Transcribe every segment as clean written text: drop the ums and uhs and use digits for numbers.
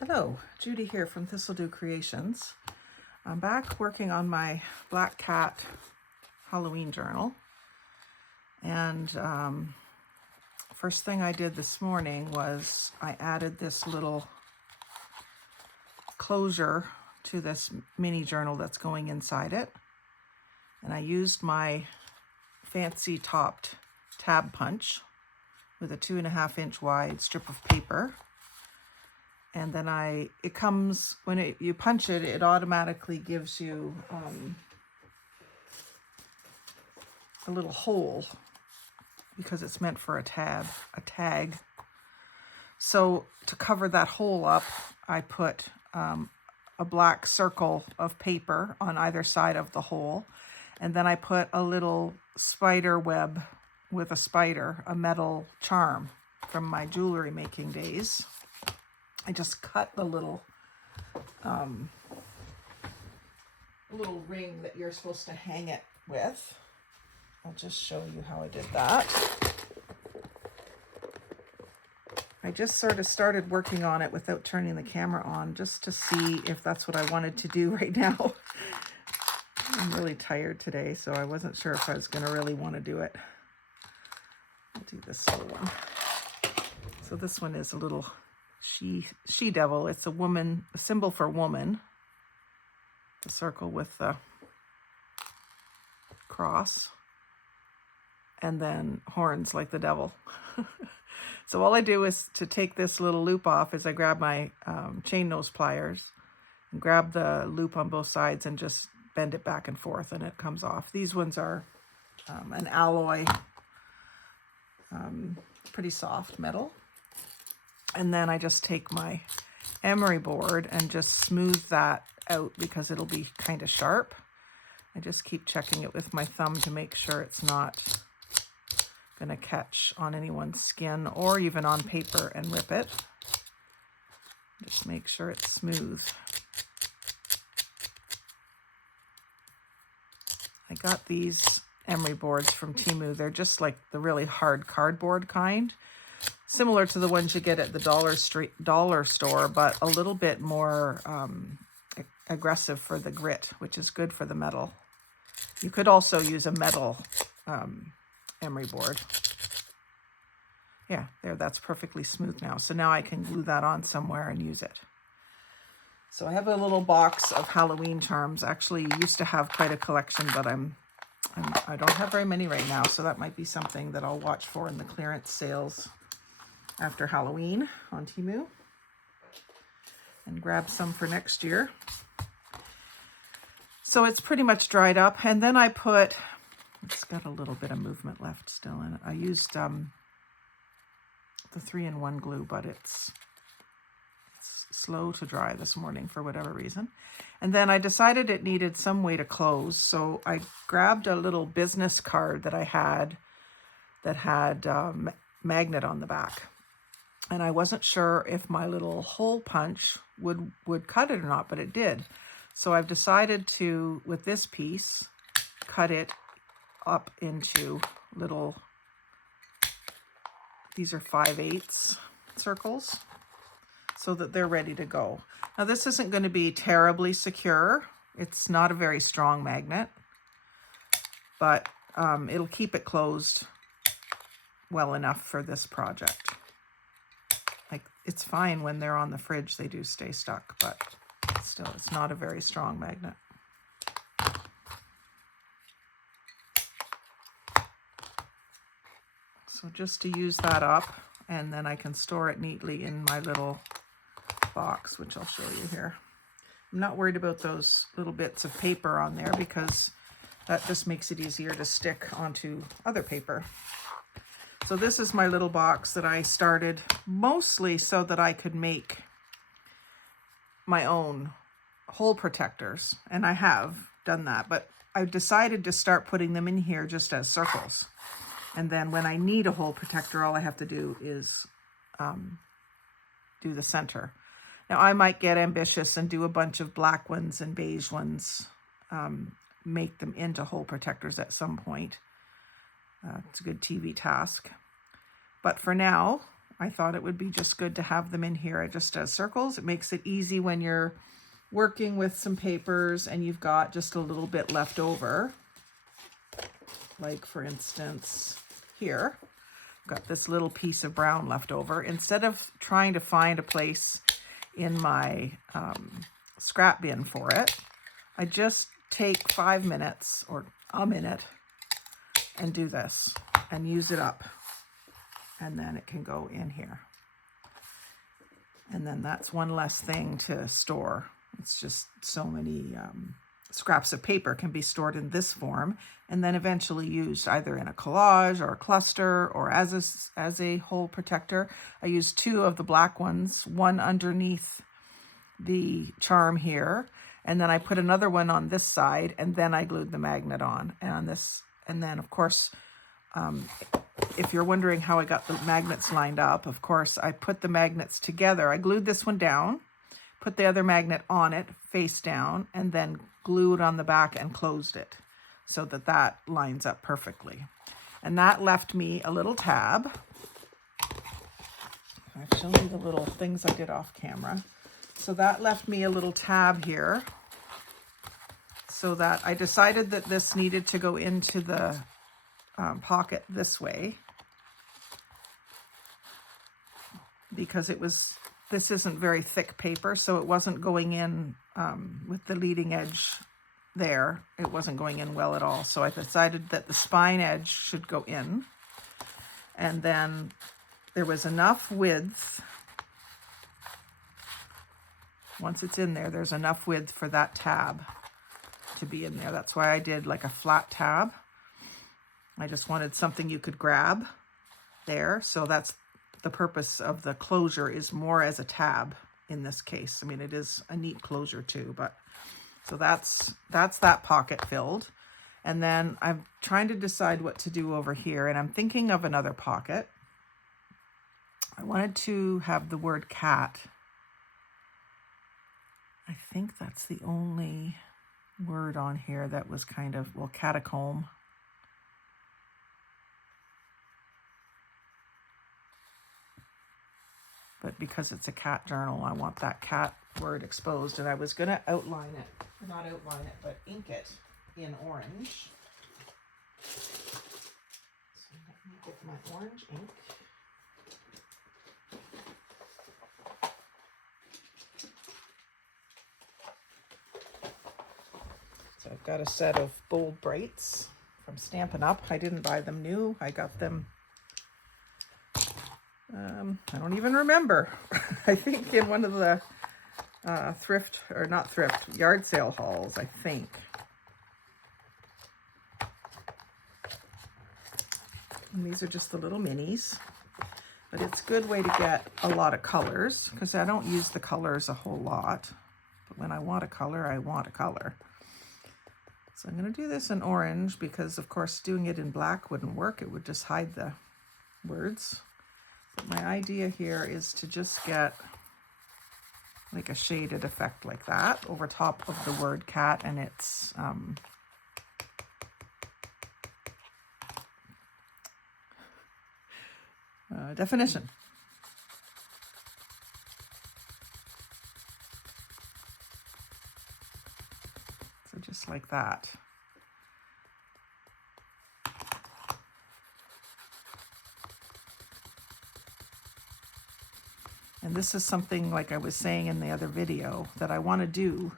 Hello, Judy here from Thistledew Creations. I'm back working on my Black Cat Halloween journal. And first thing I did this morning was I added this little closure to this mini journal that's going inside it. And I used my fancy topped tab punch with a 2.5-inch wide strip of paper. And then it comes, when you punch it, it automatically gives you a little hole because it's meant for a tag. So to cover that hole up, I put a black circle of paper on either side of the hole. And then I put a little spider web with a spider, a metal charm from my jewelry making days. I just cut the little ring that you're supposed to hang it with. I'll just show you how I did that. I just sort of started working on it without turning the camera on just to see if that's what I wanted to do right now. I'm really tired today, so I wasn't sure if I was going to really want to do it. I'll do this little one. So this one is a little she devil. It's a woman, a symbol for woman. The circle with the cross. And then horns like the devil. So all I do is to take this little loop off is I grab my chain nose pliers and grab the loop on both sides and just bend it back and forth and it comes off. These ones are an alloy, pretty soft metal. And then I just take my emery board and just smooth that out because it'll be kind of sharp. I just keep checking it with my thumb to make sure it's not going to catch on anyone's skin or even on paper and rip it. Just make sure it's smooth. I got these emery boards from Temu. They're just like the really hard cardboard kind. Similar to the ones you get at the dollar store, but a little bit more aggressive for the grit, which is good for the metal. You could also use a metal emery board. Yeah, there, that's perfectly smooth now. So now I can glue that on somewhere and use it. So I have a little box of Halloween charms. Actually, used to have quite a collection, but I don't have very many right now. So that might be something that I'll watch for in the clearance sales after Halloween on Temu and grab some for next year. So it's pretty much dried up. And then I put, it's got a little bit of movement left still in it. I used the 3-in-1 glue, but it's slow to dry this morning for whatever reason. And then I decided it needed some way to close. So I grabbed a little business card that I had that had magnet on the back. And I wasn't sure if my little hole punch would cut it or not, but it did. So I've decided to, with this piece, cut it up into little, these are 5/8 circles, so that they're ready to go. Now this isn't going to be terribly secure. It's not a very strong magnet, but it'll keep it closed well enough for this project. Like, it's fine when they're on the fridge, they do stay stuck, but still, it's not a very strong magnet. So just to use that up, and then I can store it neatly in my little box, which I'll show you here. I'm not worried about those little bits of paper on there because that just makes it easier to stick onto other paper. So this is my little box that I started mostly so that I could make my own hole protectors. And I have done that, but I've decided to start putting them in here just as circles. And then when I need a hole protector, all I have to do is do the center. Now I might get ambitious and do a bunch of black ones and beige ones, make them into hole protectors at some point. It's a good TV task. But for now, I thought it would be just good to have them in here just as circles. It makes it easy when you're working with some papers and you've got just a little bit left over. Like for instance, here, I've got this little piece of brown left over. Instead of trying to find a place in my scrap bin for it, I just take 5 minutes or a minute and do this and use it up. And then it can go in here. And then that's one less thing to store. It's just so many scraps of paper can be stored in this form and then eventually used either in a collage or a cluster or as a whole protector. I used 2 of the black ones, one underneath the charm here, and then I put another one on this side, and then I glued the magnet on. And on this, and then of course, if you're wondering how I got the magnets lined up, of course, I put the magnets together. I glued this one down, put the other magnet on it face down, and then glued on the back and closed it so that that lines up perfectly. And that left me a little tab. I've shown you the little things I did off camera. So that left me a little tab here so that I decided that this needed to go into the pocket this way because this isn't very thick paper, so it wasn't going in with the leading edge there. It wasn't going in well at all. So I decided that the spine edge should go in, and then there was enough width. Once it's in there, there's enough width for that tab to be in there. That's why I did like a flat tab. I just wanted something you could grab there. So that's the purpose of the closure, is more as a tab in this case. I mean, it is a neat closure too, but so that's that pocket filled. And then I'm trying to decide what to do over here, and I'm thinking of another pocket. I wanted to have the word cat. I think that's the only word on here that was kind of, well, catacomb. But because it's a cat journal, I want that cat word exposed, and I was going to outline it, not outline it, but ink it in orange. So let me get my orange ink. So I've got a set of Bold Brights from Stampin' Up. I didn't buy them new. I got them, I don't even remember. I think in one of the thrift, or not thrift, yard sale hauls, I think. And these are just the little minis. But it's a good way to get a lot of colors, because I don't use the colors a whole lot. But when I want a color, I want a color. So I'm going to do this in orange because, of course, doing it in black wouldn't work. It would just hide the words. But my idea here is to just get like a shaded effect like that over top of the word cat and its definition. So just like that. And this is something, like I was saying in the other video, that I want to do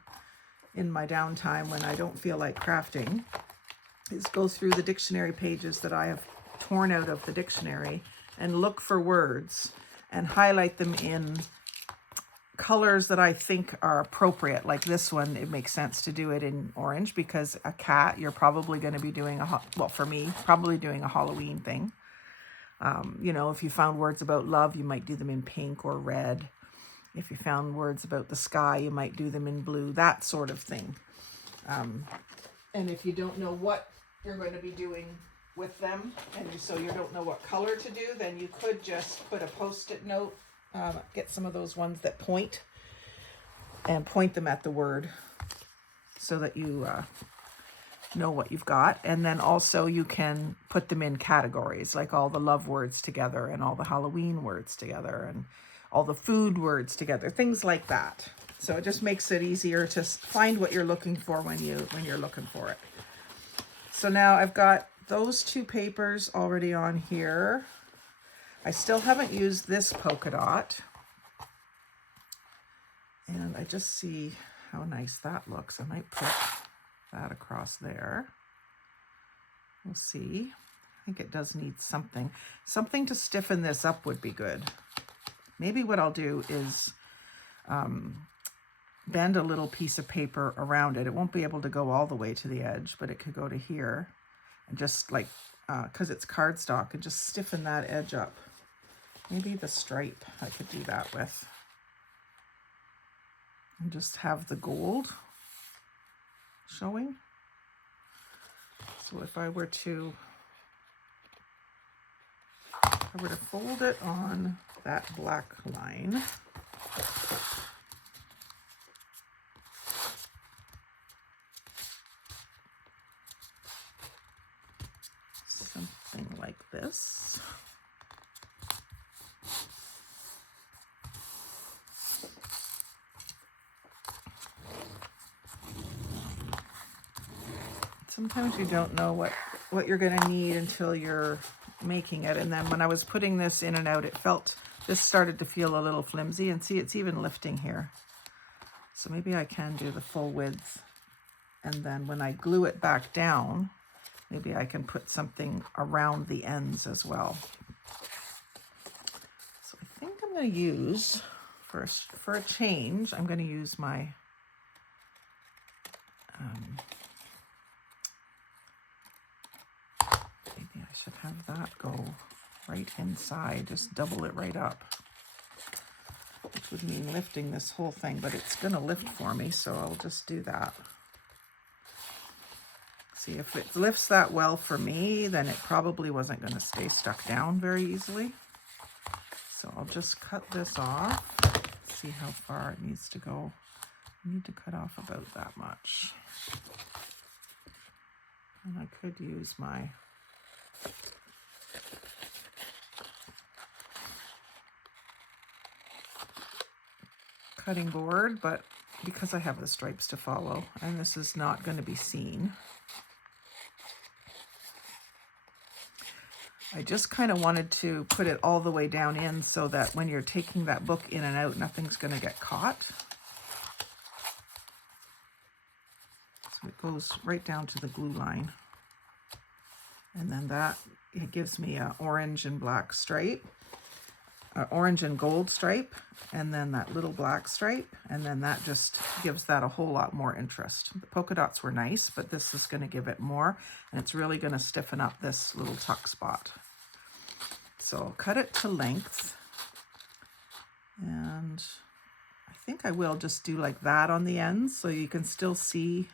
in my downtime when I don't feel like crafting, is go through the dictionary pages that I have torn out of the dictionary and look for words and highlight them in colors that I think are appropriate. Like this one, it makes sense to do it in orange because a cat, you're probably going to be doing well, for me, probably doing a Halloween thing. You know, if you found words about love, you might do them in pink or red. If you found words about the sky, you might do them in blue, that sort of thing. And if you don't know what you're going to be doing with them, and so you don't know what color to do, then you could just put a Post-it note, get some of those ones that point, and point them at the word so that you know what you've got. And then also you can put them in categories, like all the love words together and all the Halloween words together and all the food words together, things like that. So it just makes it easier to find what you're looking for when you're looking for it. So now I've got those two papers already on here. I still haven't used this polka dot. And I just see how nice that looks. I might put that across there. We'll see. I think it does need something. Something to stiffen this up would be good. Maybe what I'll do is bend a little piece of paper around it. It won't be able to go all the way to the edge, but it could go to here. And just like, because it's cardstock, and just stiffen that edge up. Maybe the stripe I could do that with. And just have the gold showing. So if I were to fold it on that black line, something like this. Sometimes you don't know what you're going to need until you're making it. And then when I was putting this in and out, this started to feel a little flimsy. And see, it's even lifting here. So maybe I can do the full width. And then when I glue it back down, maybe I can put something around the ends as well. So I think I'm going to use, for a change, I'm going to use my maybe I should have that go right inside, just double it right up, which would mean lifting this whole thing, but it's going to lift for me, so I'll just do that. See, if it lifts that well for me, then it probably wasn't going to stay stuck down very easily. So I'll just cut this off, see how far it needs to go. I need to cut off about that much. And I could use my cutting board, but because I have the stripes to follow, and this is not going to be seen, I just kind of wanted to put it all the way down in so that when you're taking that book in and out, nothing's going to get caught. So it goes right down to the glue line. And then it gives me an orange and black stripe, orange and gold stripe, and then that little black stripe. And then that just gives that a whole lot more interest. The polka dots were nice, but this is going to give it more. And it's really going to stiffen up this little tuck spot. So I'll cut it to length. And I think I will just do like that on the ends so you can still see.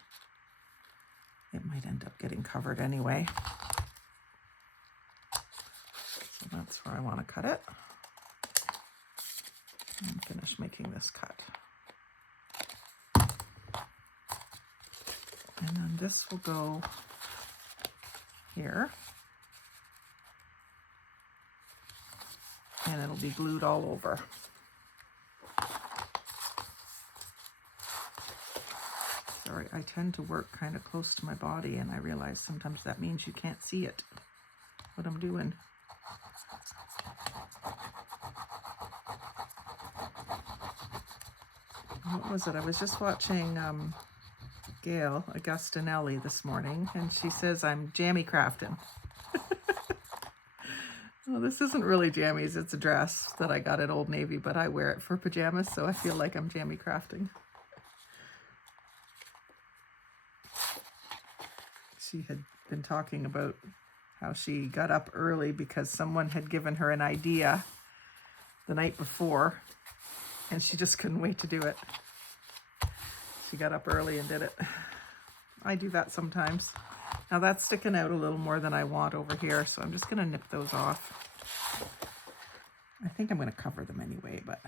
It might end up getting covered anyway. So that's where I want to cut it. And finish making this cut. And then this will go here. And it'll be glued all over. Sorry, I tend to work kind of close to my body, and I realize sometimes that means you can't see it, what I'm doing. What was it? I was just watching Gail Augustinelli this morning, and she says I'm jammy crafting. Well, this isn't really jammies, it's a dress that I got at Old Navy, but I wear it for pajamas, so I feel like I'm jammy crafting. She had been talking about how she got up early because someone had given her an idea the night before, and she just couldn't wait to do it. She got up early and did it. I do that sometimes. Now that's sticking out a little more than I want over here, so I'm just going to nip those off. I think I'm going to cover them anyway, but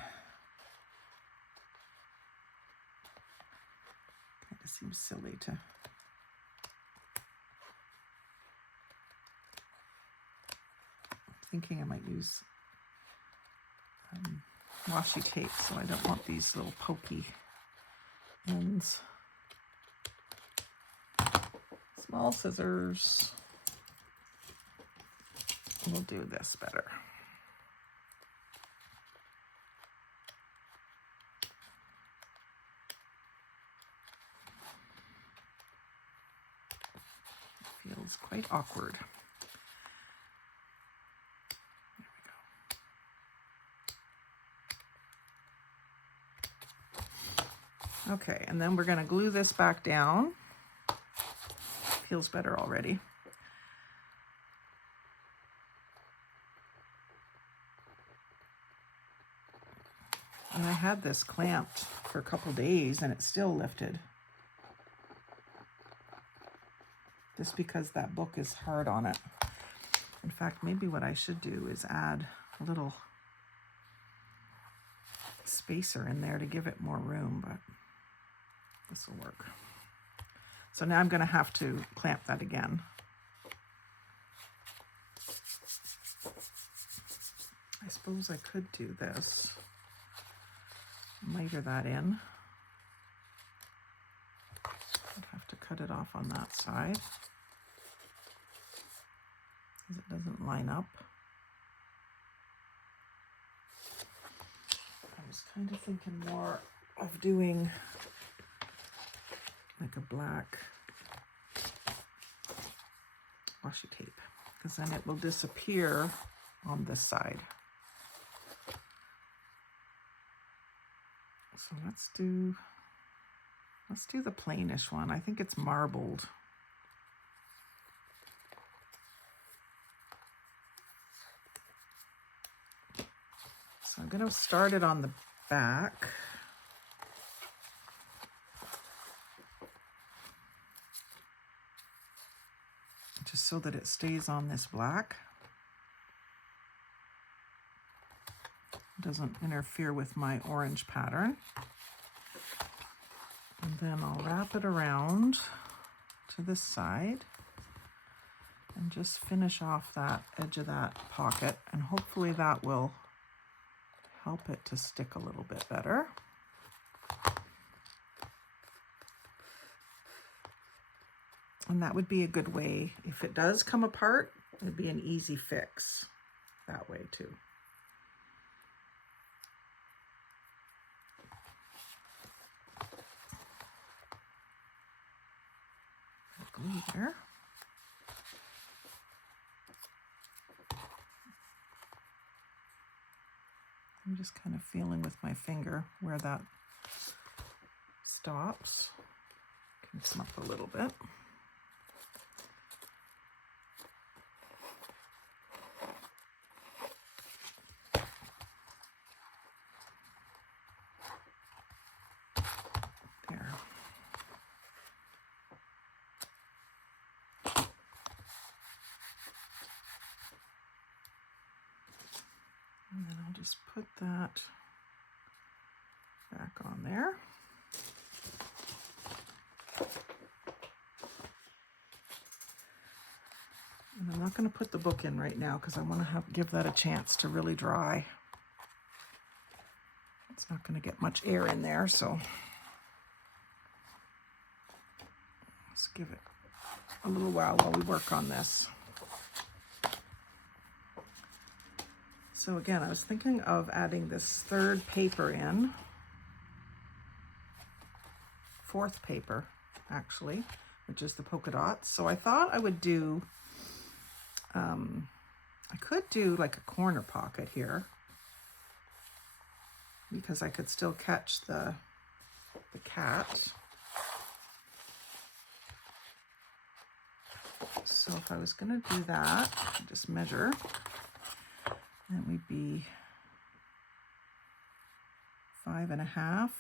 kind of seems silly to thinking I might use washi tape, so I don't want these little pokey ends. Small scissors. We'll do this better. Feels quite awkward. There we go. Okay, and then we're going to glue this back down. Feels better already. And I had this clamped for a couple days and it still lifted. Just because that book is hard on it. In fact, maybe what I should do is add a little spacer in there to give it more room, but this will work. So now I'm going to have to clamp that again. I suppose I could do this. Miter that in. I'd have to cut it off on that side because it doesn't line up. I was kind of thinking more of doing like a black washi tape, because then it will disappear on this side. So let's do the plainish one. I think it's marbled. So I'm going to start it on the back. Just so that it stays on this black. Doesn't interfere with my orange pattern. And then I'll wrap it around to this side and just finish off that edge of that pocket, and hopefully that will help it to stick a little bit better. And that would be a good way, if it does come apart, it'd be an easy fix that way too. Glue there. I'm just kind of feeling with my finger where that stops. Can come up a little bit. There. And then I'll just put that back on there. And I'm not going to put the book in right now because I want to give that a chance to really dry. It's not going to get much air in there, so let's give it a little while we work on this. So again, I was thinking of adding this third paper in, fourth paper actually, which is the polka dots. So I thought I would do, I could do like a corner pocket here because I could still catch the cat. So if I was going to do that, just measure. That would be 5.5,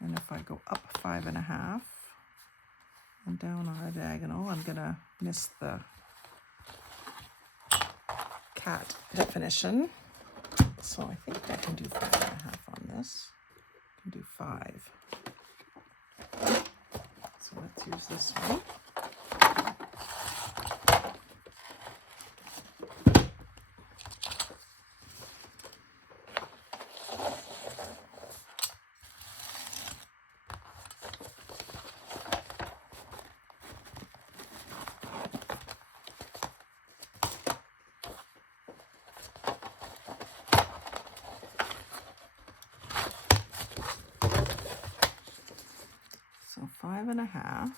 and if I go up 5.5 and down on a diagonal, I'm gonna miss the cat definition. So I think I can do 5.5 on this. I can do 5. So let's use this one. 5.5.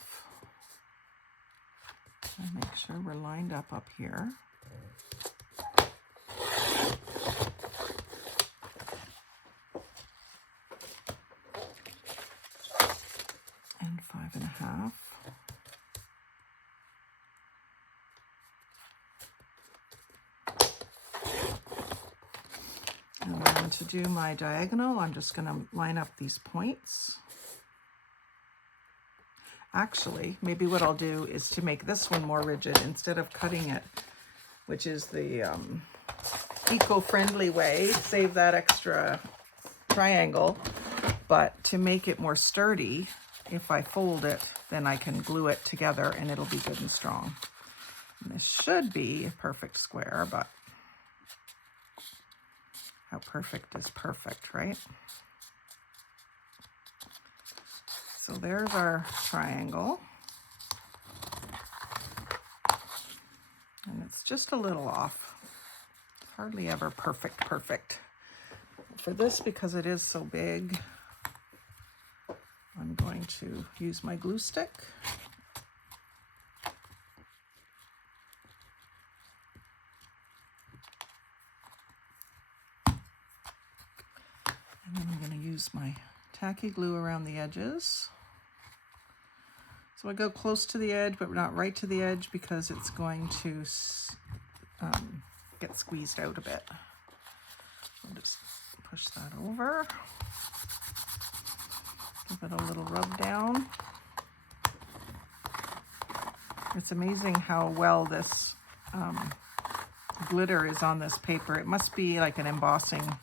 And make sure we're lined up here. And 5.5. And then to do my diagonal, I'm just going to line up these points. Actually, maybe what I'll do is to make this one more rigid, instead of cutting it, which is the eco-friendly way, save that extra triangle, but to make it more sturdy, if I fold it, then I can glue it together and it'll be good and strong. And this should be a perfect square, but how perfect is perfect, right? So there's our triangle. And it's just a little off. It's hardly ever perfect. For this, because it is so big, I'm going to use my glue stick. And then I'm going to use my tacky glue around the edges. So I go close to the edge, but not right to the edge, because it's going to get squeezed out a bit. I'll just push that over. Give it a little rub down. It's amazing how well this glitter is on this paper. It must be like an embossing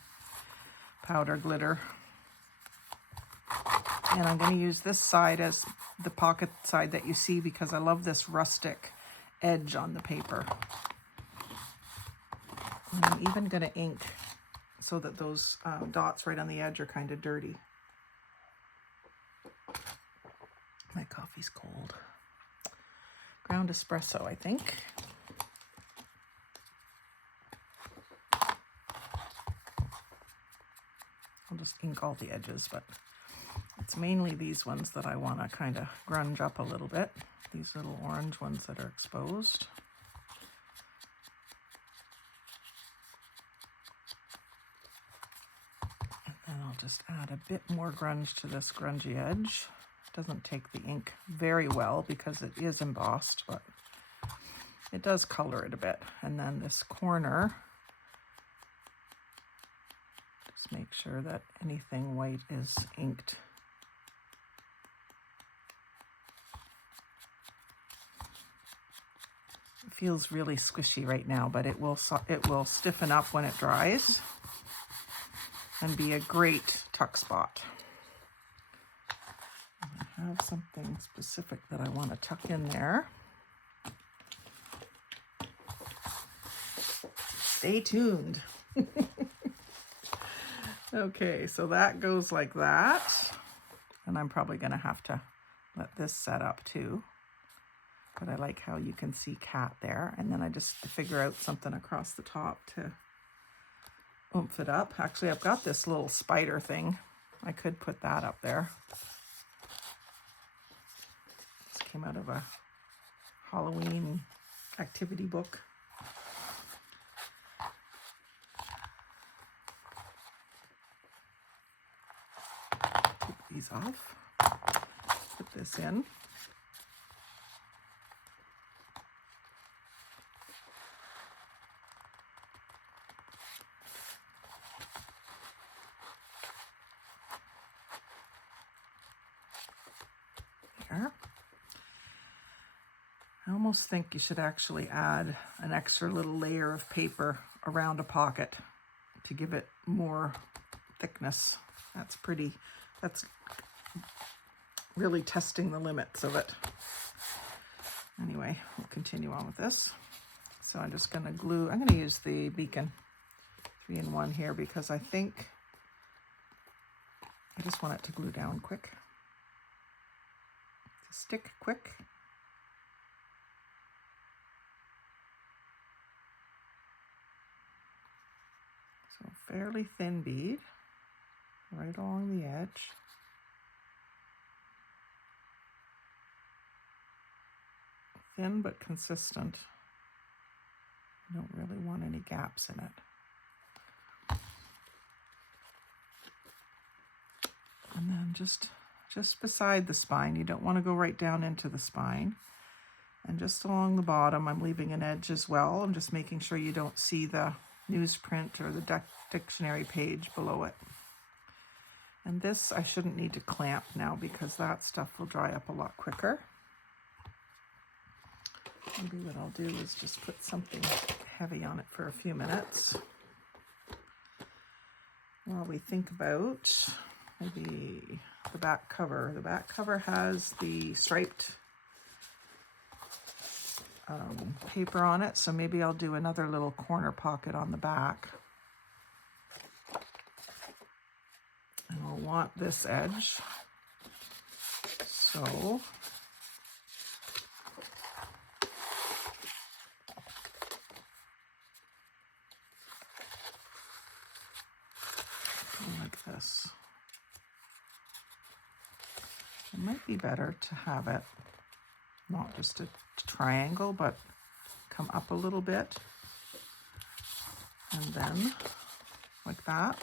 powder glitter. And I'm going to use this side as the pocket side that you see, because I love this rustic edge on the paper. And I'm even going to ink so that those dots right on the edge are kind of dirty. My coffee's cold. Ground espresso, I think. I'll just ink all the edges, but it's mainly these ones that I want to kind of grunge up a little bit. These little orange ones that are exposed. And then I'll just add a bit more grunge to this grungy edge. Doesn't take the ink very well because it is embossed, but it does color it a bit. And then this corner, just make sure that anything white is inked. It feels really squishy right now, but it will stiffen up when it dries and be a great tuck spot. I have something specific that I want to tuck in there. Stay tuned. Okay, so that goes like that. And I'm probably going to have to let this set up too. But I like how you can see cat there. And then I just figure out something across the top to oomph it up. Actually, I've got this little spider thing. I could put that up there. This came out of a Halloween activity book. Take these off. Put this in. There. I almost think you should actually add an extra little layer of paper around a pocket to give it more thickness. That's really testing the limits of it. Anyway, we'll continue on with this. So I'm just going to glue, I'm going to use the Beacon 3-in-1 here because I think I just want it to glue down quick. To stick quick. So fairly thin bead right along the edge. thin but consistent. I don't really want any gaps in it. And then just beside the spine, you don't want to go right down into the spine. And just along the bottom, I'm leaving an edge as well. I'm just making sure you don't see the newsprint or the dictionary page below it. And this I shouldn't need to clamp now because that stuff will dry up a lot quicker. Maybe what I'll do is just put something heavy on it for a few minutes while we think about maybe the back cover. The back cover has the striped paper on it, so maybe I'll do another little corner pocket on the back. And I'll want this edge, so like this. It might be better to have it not just a triangle, but come up a little bit, and then like that.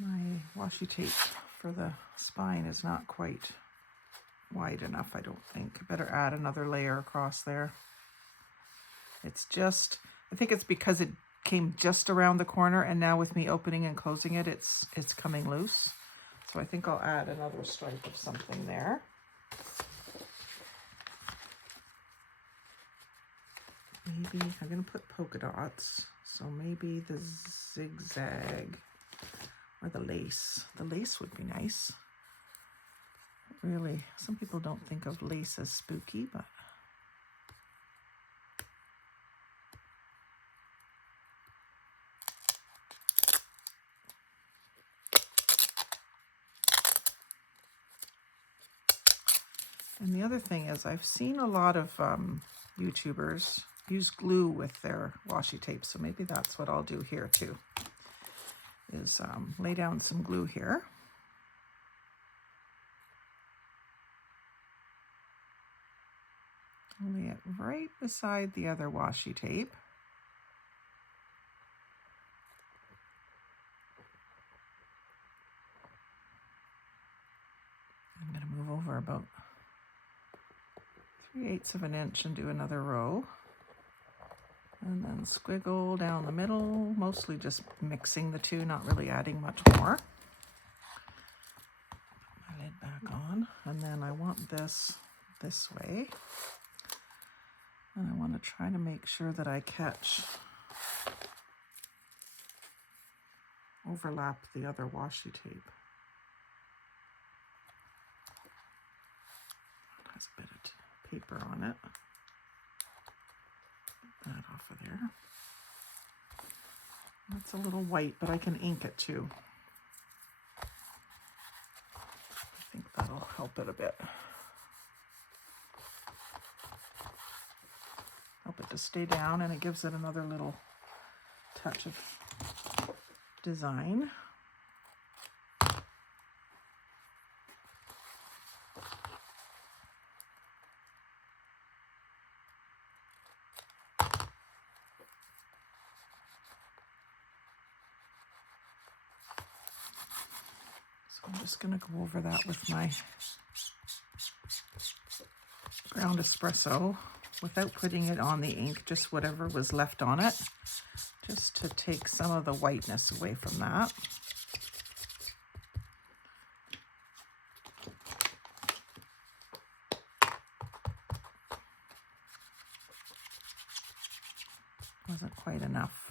My washi tape for the spine is not quite wide enough, I don't think. I better add another layer across there. It's just, I think it's because it came just around the corner, and now with me opening and closing it, it's coming loose. So I think I'll add another stripe of something there. Maybe I'm going to put polka dots, so maybe the zigzag or the lace. The lace would be nice. Really, some people don't think of lace as spooky, but and the other thing is I've seen a lot of YouTubers use glue with their washi tape, so maybe that's what I'll do here too, is lay down some glue here. Lay it right beside the other washi tape. I'm going to move over about 3/8 of an inch and do another row. And then squiggle down the middle, mostly just mixing the two, not really adding much more. Put my lid back on, and then I want this way. And I want to try to make sure that I overlap the other washi tape. It has a bit of paper on it. Get that off of there. That's a little white, but I can ink it too. I think that'll help it a bit. Help it to stay down, and it gives it another little touch of design. So I'm just going to go over that with my ground espresso without putting it on the ink, just whatever was left on it, just to take some of the whiteness away from that. Wasn't quite enough.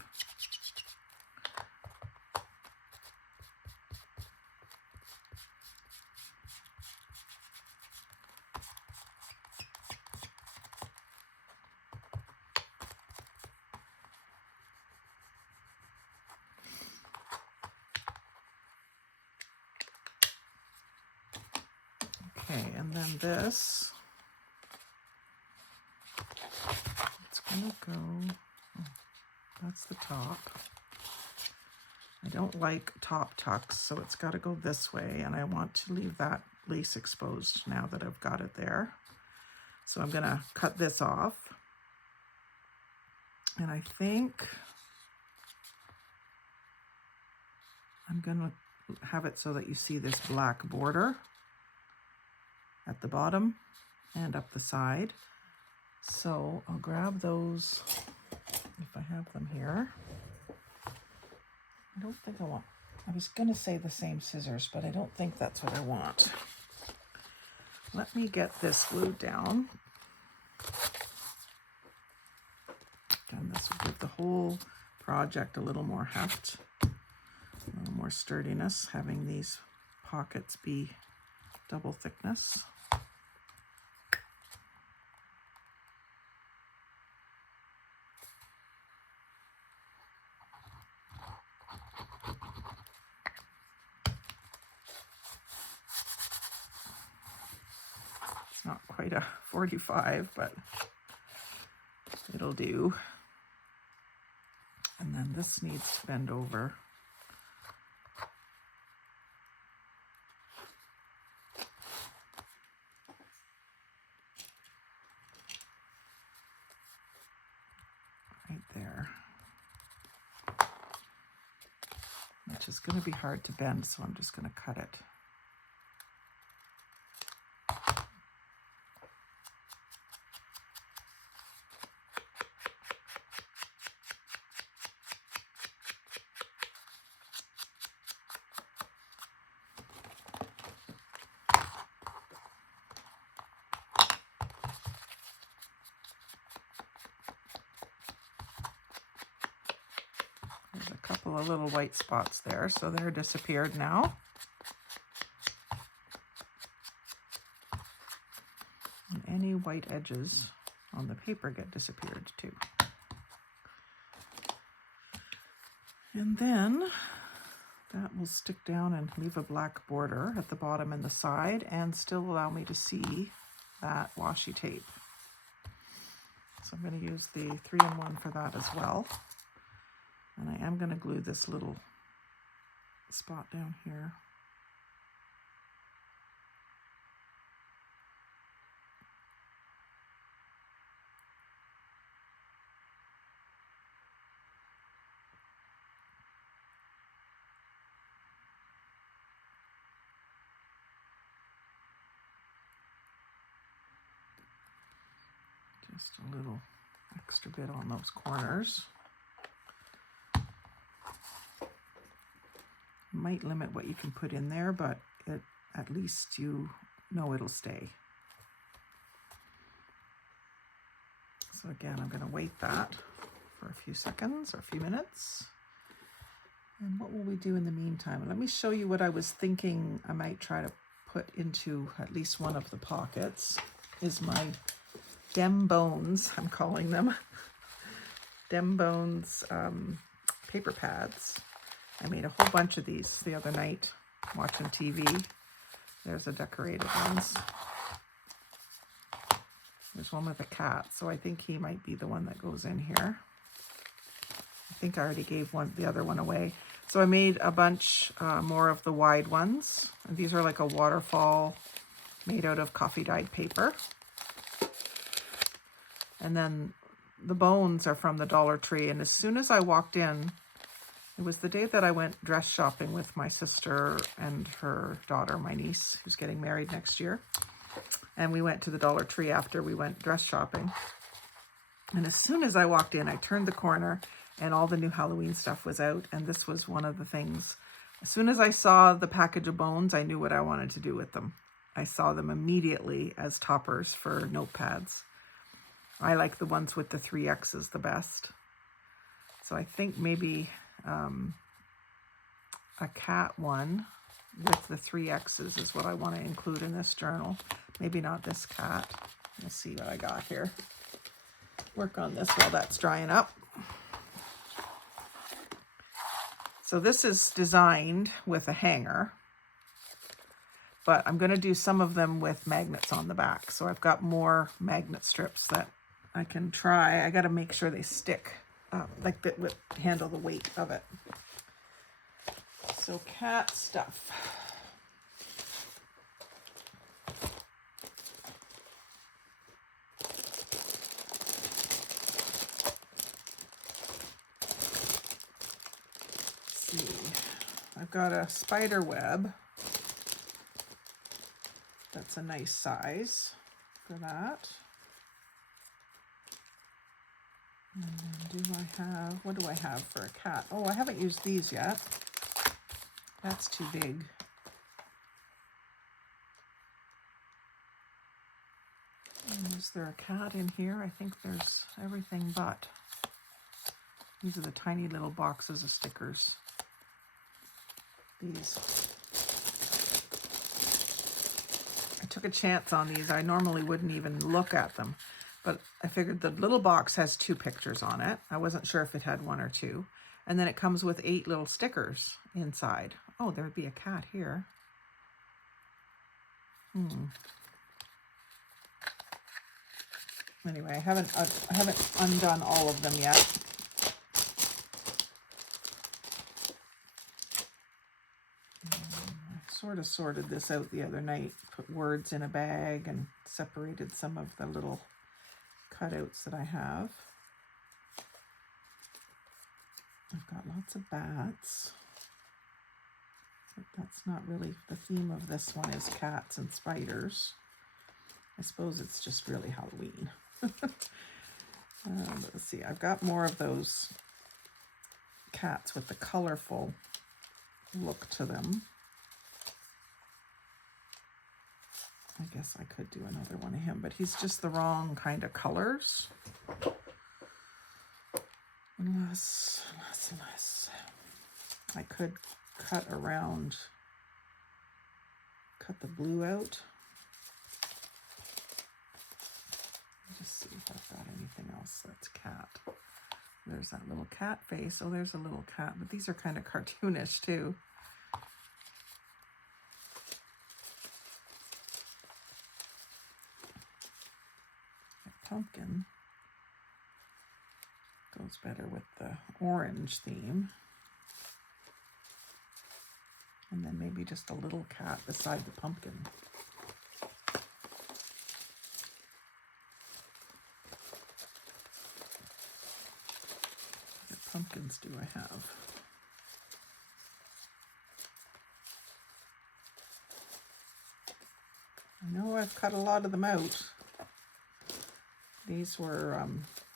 Okay, and then this, gonna go, oh, that's the top. I don't like top tucks, so it's got to go this way, and I want to leave that lace exposed now that I've got it there. So I'm gonna cut this off, and I think I'm gonna have it so that you see this black border at the bottom and up the side. So I'll grab those if I have them here. I don't think I want, I was gonna say the same scissors, but I don't think that's what I want. Let me get this glued down. And this will give the whole project a little more heft, a little more sturdiness, having these pockets be double thickness. Not quite a 45, but it'll do. And then this needs to bend over. Right there. Which is going to be hard to bend, so I'm just going to cut it. There's a couple of little white spots there, so they're disappeared now. And any white edges on the paper get disappeared too. And then that will stick down and leave a black border at the bottom and the side and still allow me to see that washi tape. So I'm going to use the 3-in-1 for that as well. And I am going to glue this little spot down here. Just a little extra bit on those corners. Might limit what you can put in there, but at least you know it'll stay. So again, I'm going to wait that for a few seconds or a few minutes. And what will we do in the meantime? Let me show you what I was thinking I might try to put into at least one of the pockets is my Dem Bones, I'm calling them. Dem Bones paper pads. I made a whole bunch of these the other night watching TV. There's the decorated ones. There's one with a cat, so I think he might be the one that goes in here. I think I already gave the other one away. So I made a bunch more of the wide ones. And these are like a waterfall made out of coffee dyed paper. And then the bones are from the Dollar Tree. And as soon as I walked in, it was the day that I went dress shopping with my sister and her daughter, my niece, who's getting married next year. And we went to the Dollar Tree after we went dress shopping. And as soon as I walked in, I turned the corner and all the new Halloween stuff was out. And this was one of the things. As soon as I saw the package of bones, I knew what I wanted to do with them. I saw them immediately as toppers for notepads. I like the ones with the 3 X's the best. So I think maybe a cat one with the 3 X's is what I want to include in this journal. Maybe not this cat. We'll see what I got here. Work on this while that's drying up. So this is designed with a hanger, but I'm going to do some of them with magnets on the back. So I've got more magnet strips that I can try. I got to make sure they stick, like that would handle the weight of it. So cat stuff. Let's see. I've got a spider web. That's a nice size for that. And then what do I have for a cat? Oh, I haven't used these yet. That's too big. And is there a cat in here? I think there's everything but. These are the tiny little boxes of stickers. These. I took a chance on these. I normally wouldn't even look at them, but I figured the little box has 2 pictures on it. I wasn't sure if it had 1 or 2. And then it comes with 8 little stickers inside. Oh, there'd be a cat here. Anyway, I haven't undone all of them yet. I sort of sorted this out the other night, put words in a bag and separated some of the little cutouts that I have. I've got lots of bats. But that's not really the theme of this one, is cats and spiders. I suppose it's just really Halloween. Let's see, I've got more of those cats with the colorful look to them. I guess I could do another one of him, but he's just the wrong kind of colors. Less. I could cut the blue out. Just see if I've got anything else that's cat. There's that little cat face. Oh, there's a little cat, but these are kind of cartoonish too. A pumpkin goes better with the orange theme. And then maybe just a little cat beside the pumpkin. What pumpkins do I have? I know I've cut a lot of them out. These were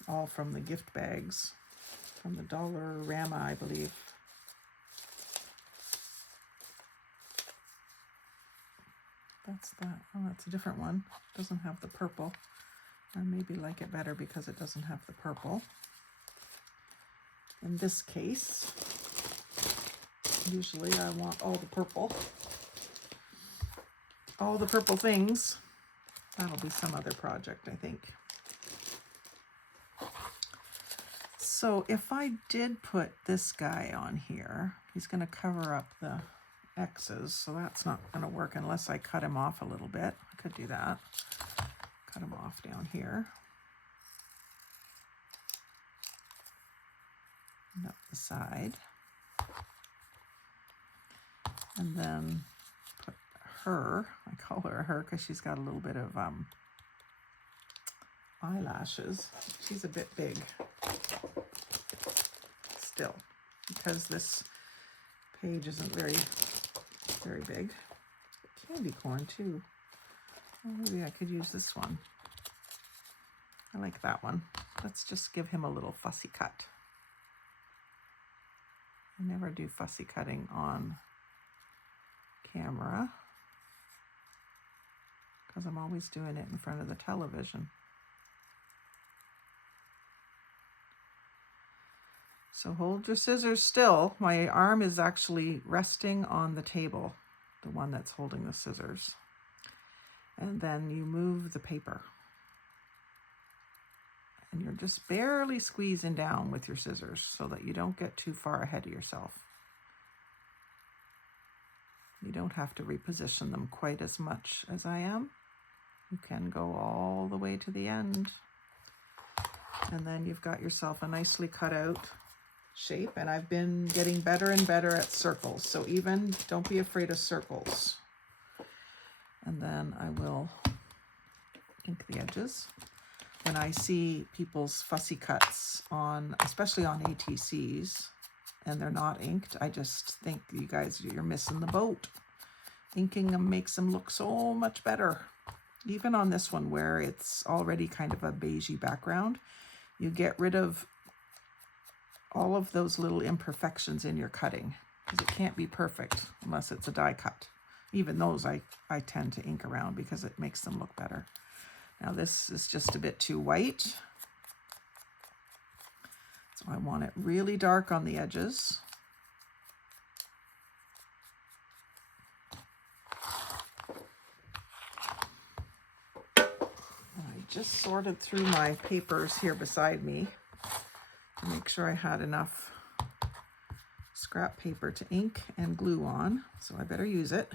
all from the gift bags from the Dollarama, I believe. That's that. Oh, that's a different one. Doesn't have the purple. I maybe like it better because it doesn't have the purple. In this case, usually I want all the purple. All the purple things. That'll be some other project, I think. So if I did put this guy on here, he's going to cover up the X's, so that's not going to work unless I cut him off a little bit. I could do that. Cut him off down here. And up the side. And then put her, I call her her because she's got a little bit of eyelashes. She's a bit big still because this page isn't very big. Candy corn too. Oh, maybe I could use this one. I like that one. Let's just give him a little fussy cut. I never do fussy cutting on camera because I'm always doing it in front of the television. So hold your scissors still. My arm is actually resting on the table, the one that's holding the scissors. And then you move the paper. And you're just barely squeezing down with your scissors so that you don't get too far ahead of yourself. You don't have to reposition them quite as much as I am. You can go all the way to the end. And then you've got yourself a nicely cut out shape. And I've been getting better and better at circles. So even don't be afraid of circles. And then I will ink the edges. When I see people's fussy cuts on, especially on ATCs, and they're not inked, I just think you guys, you're missing the boat. Inking them makes them look so much better. Even on this one where it's already kind of a beigey background, you get rid of all of those little imperfections in your cutting, because it can't be perfect unless it's a die cut. Even those I tend to ink around because it makes them look better. Now this is just a bit too white. So I want it really dark on the edges. And I just sorted through my papers here beside me to make sure I had enough scrap paper to ink and glue on. So I better use it.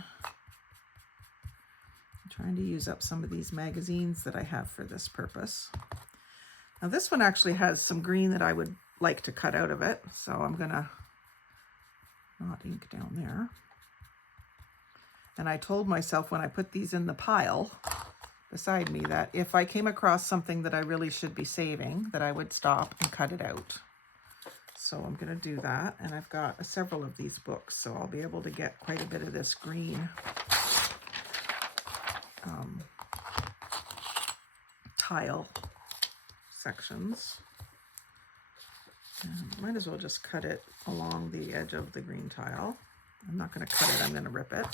Trying to use up some of these magazines that I have for this purpose. Now this one actually has some green that I would like to cut out of it, so I'm gonna not ink down there. And I told myself when I put these in the pile beside me that if I came across something that I really should be saving, that I would stop and cut it out. So I'm gonna do that, and I've got several of these books, so I'll be able to get quite a bit of this green tile sections. And might as well just cut it along the edge of the green tile. I'm not going to cut it, I'm going to rip it.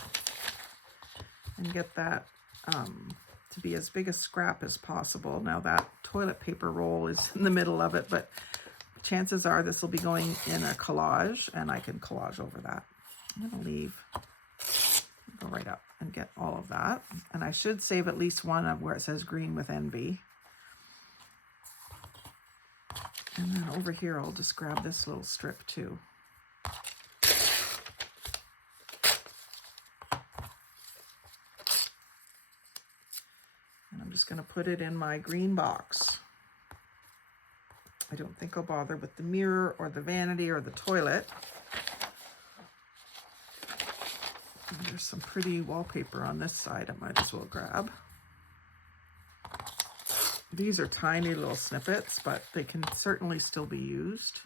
And get that to be as big a scrap as possible. Now that toilet paper roll is in the middle of it, but chances are this will be going in a collage, and I can collage over that. I'm going to leave, go right up and get all of that. And I should save at least one of where it says green with envy. And then over here, I'll just grab this little strip too. And I'm just going to put it in my green box. I don't think I'll bother with the mirror or the vanity or the toilet. And there's some pretty wallpaper on this side I might as well grab. These are tiny little snippets, but they can certainly still be used.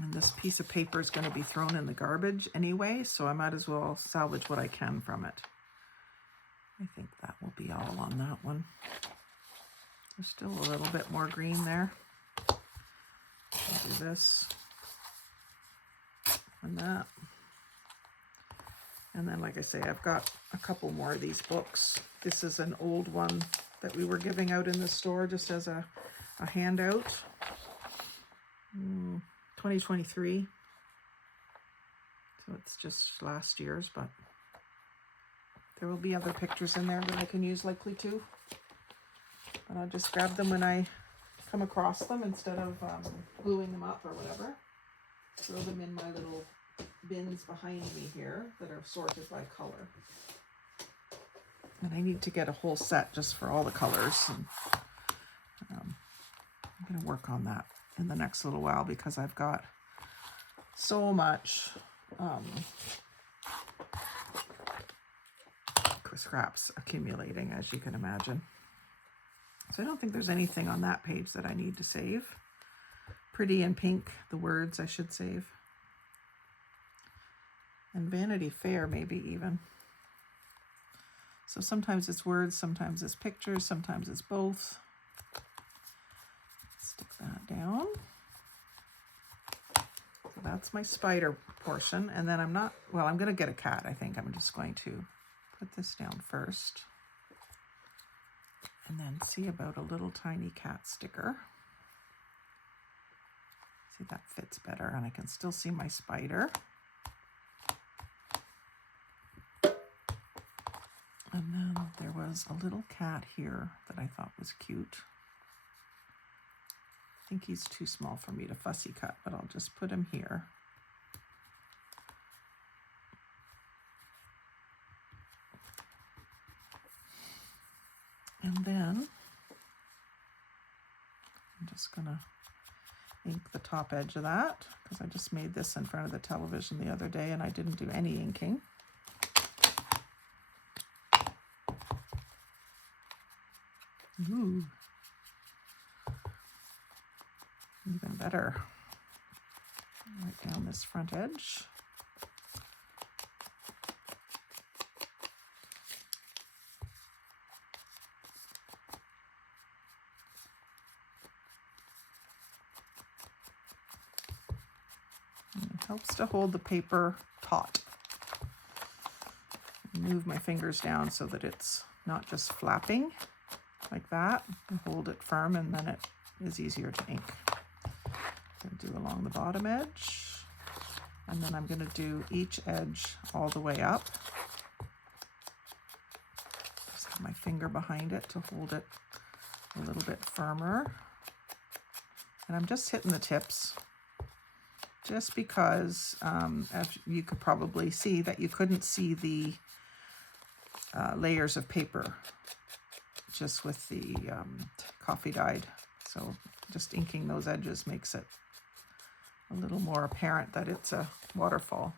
And this piece of paper is going to be thrown in the garbage anyway, so I might as well salvage what I can from it. I think that will be all on that one. There's still a little bit more green there. I'll do this and that. And then, like I say, I've got a couple more of these books. This is an old one that we were giving out in the store just as a handout. 2023. So it's just last year's, but there will be other pictures in there that I can use likely too. But I'll just grab them when I come across them instead of gluing them up or whatever. Throw them in my little bins behind me here that are sorted by color. And I need to get a whole set just for all the colors. And, I'm going to work on that in the next little while because I've got so much scraps accumulating, as you can imagine. So I don't think there's anything on that page that I need to save. Pretty in pink, the words I should save. And Vanity Fair maybe even. So sometimes it's words, sometimes it's pictures, sometimes it's both. Stick that down. So that's my spider portion. And then I'm going to get a cat, I think. I'm just going to put this down first. And then see about a little tiny cat sticker. See, that fits better, and I can still see my spider. And then there was a little cat here that I thought was cute. I think he's too small for me to fussy cut, but I'll just put him here. I'm just gonna ink the top edge of that because I just made this in front of the television the other day and I didn't do any inking. Ooh, even better. Right down this front edge. And it helps to hold the paper taut. Move my fingers down so that it's not just flapping like that. And hold it firm and then it is easier to ink. I'm going to do along the bottom edge, and then I'm going to do each edge all the way up. Just have my finger behind it to hold it a little bit firmer. And I'm just hitting the tips just because as you could probably see that you couldn't see the layers of paper just with the coffee dyed. So just inking those edges makes it a little more apparent that it's a waterfall.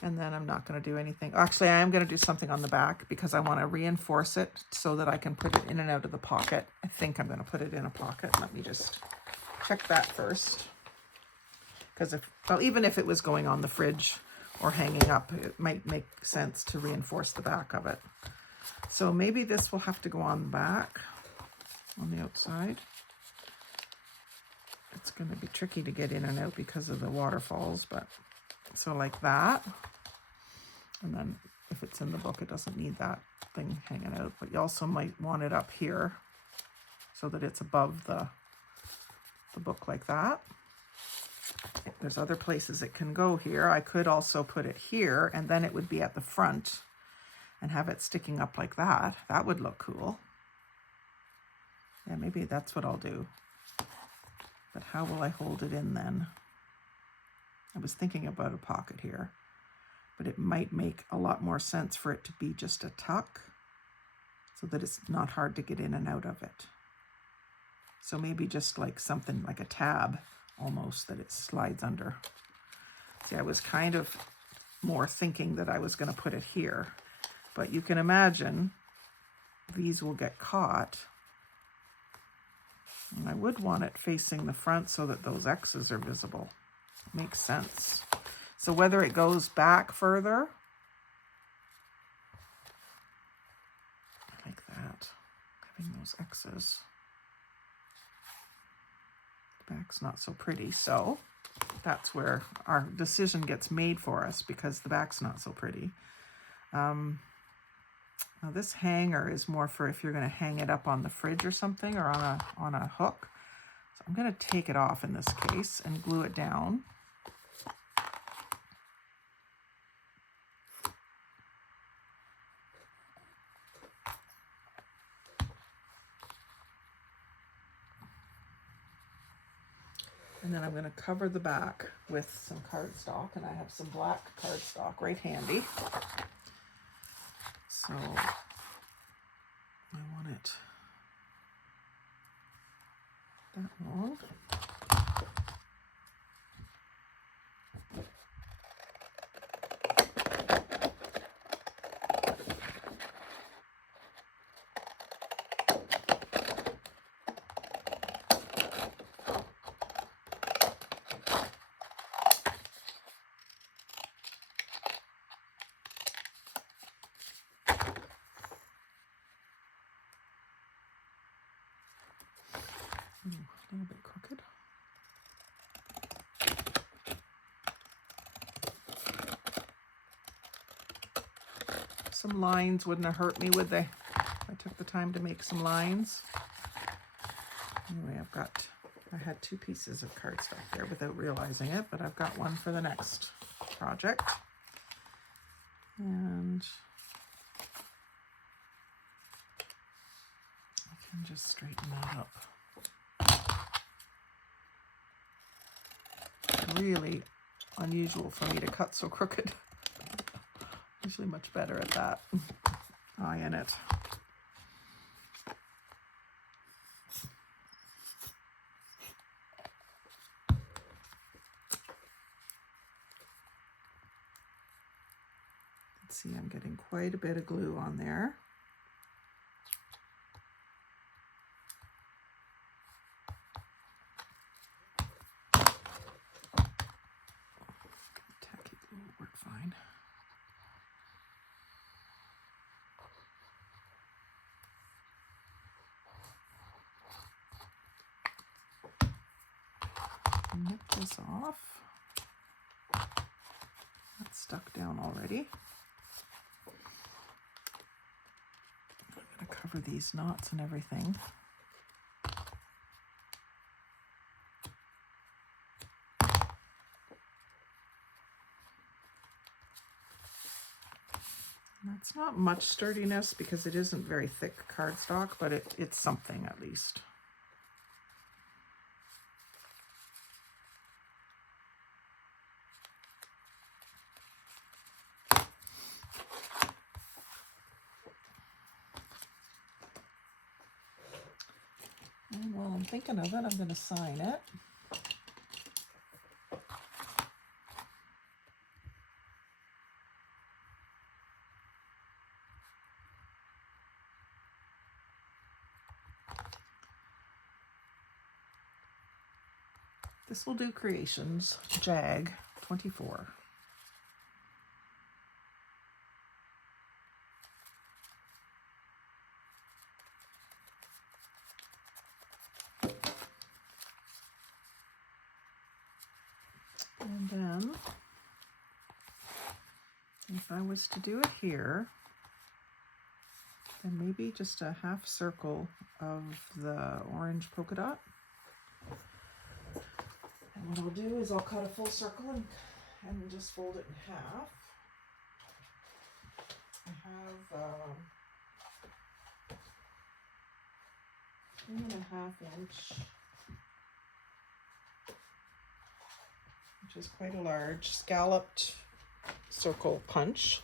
And then I'm not going to do anything. Actually, I am going to do something on the back because I want to reinforce it so that I can put it in and out of the pocket. I think I'm going to put it in a pocket. Let me just check that first. Because even if it was going on the fridge or hanging up, it might make sense to reinforce the back of it. So maybe this will have to go on the back, on the outside. It's going to be tricky to get in and out because of the waterfalls, but so like that. And then if it's in the book, it doesn't need that thing hanging out, but you also might want it up here so that it's above the book like that. There's other places it can go here. I could also put it here and then it would be at the front and have it sticking up like that. That would look cool. Yeah, maybe that's what I'll do. But how will I hold it in then? I was thinking about a pocket here, but it might make a lot more sense for it to be just a tuck so that it's not hard to get in and out of it. So maybe just like something like a tab almost that it slides under. See, I was kind of more thinking that I was going to put it here, but you can imagine these will get caught. And I would want it facing the front so that those X's are visible. Makes sense. So whether it goes back further, like that, having those X's. The back's not so pretty, so that's where our decision gets made for us because the back's not so pretty. Now this hanger is more for if you're going to hang it up on the fridge or something or on a hook. So I'm going to take it off in this case and glue it down. And then I'm going to cover the back with some cardstock, and I have some black cardstock right handy. So I want it that long. A little bit crooked. Some lines wouldn't have hurt me, would they? I took the time to make some lines. Anyway, I had two pieces of cardstock there without realizing it, but I've got one for the next project. And I can just straighten that up. Really unusual for me to cut so crooked. Usually much better at that. Eye in it. See, I'm getting quite a bit of glue on there. Tacky glue will work fine. Nip this off. That's stuck down already. I'm going to cover these knots and everything. That's not much sturdiness because it isn't very thick cardstock, but it's something at least. And while I'm thinking of it, I'm going to sign it. Thistledew Creations, Jag 24. And then, if I was to do it here, then maybe just a half circle of the orange polka dot. And what I'll do is I'll cut a full circle and just fold it in half. I have 3.5 inch, which is quite a large scalloped circle punch.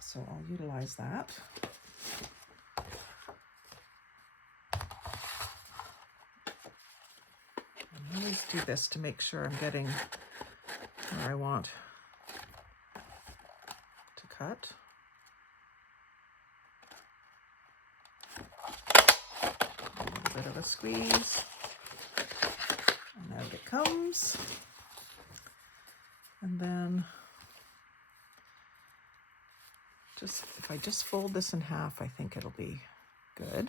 So I'll utilize that. I always do this to make sure I'm getting where I want to cut. A little bit of a squeeze. And out it comes. And then if I just fold this in half, I think it'll be good.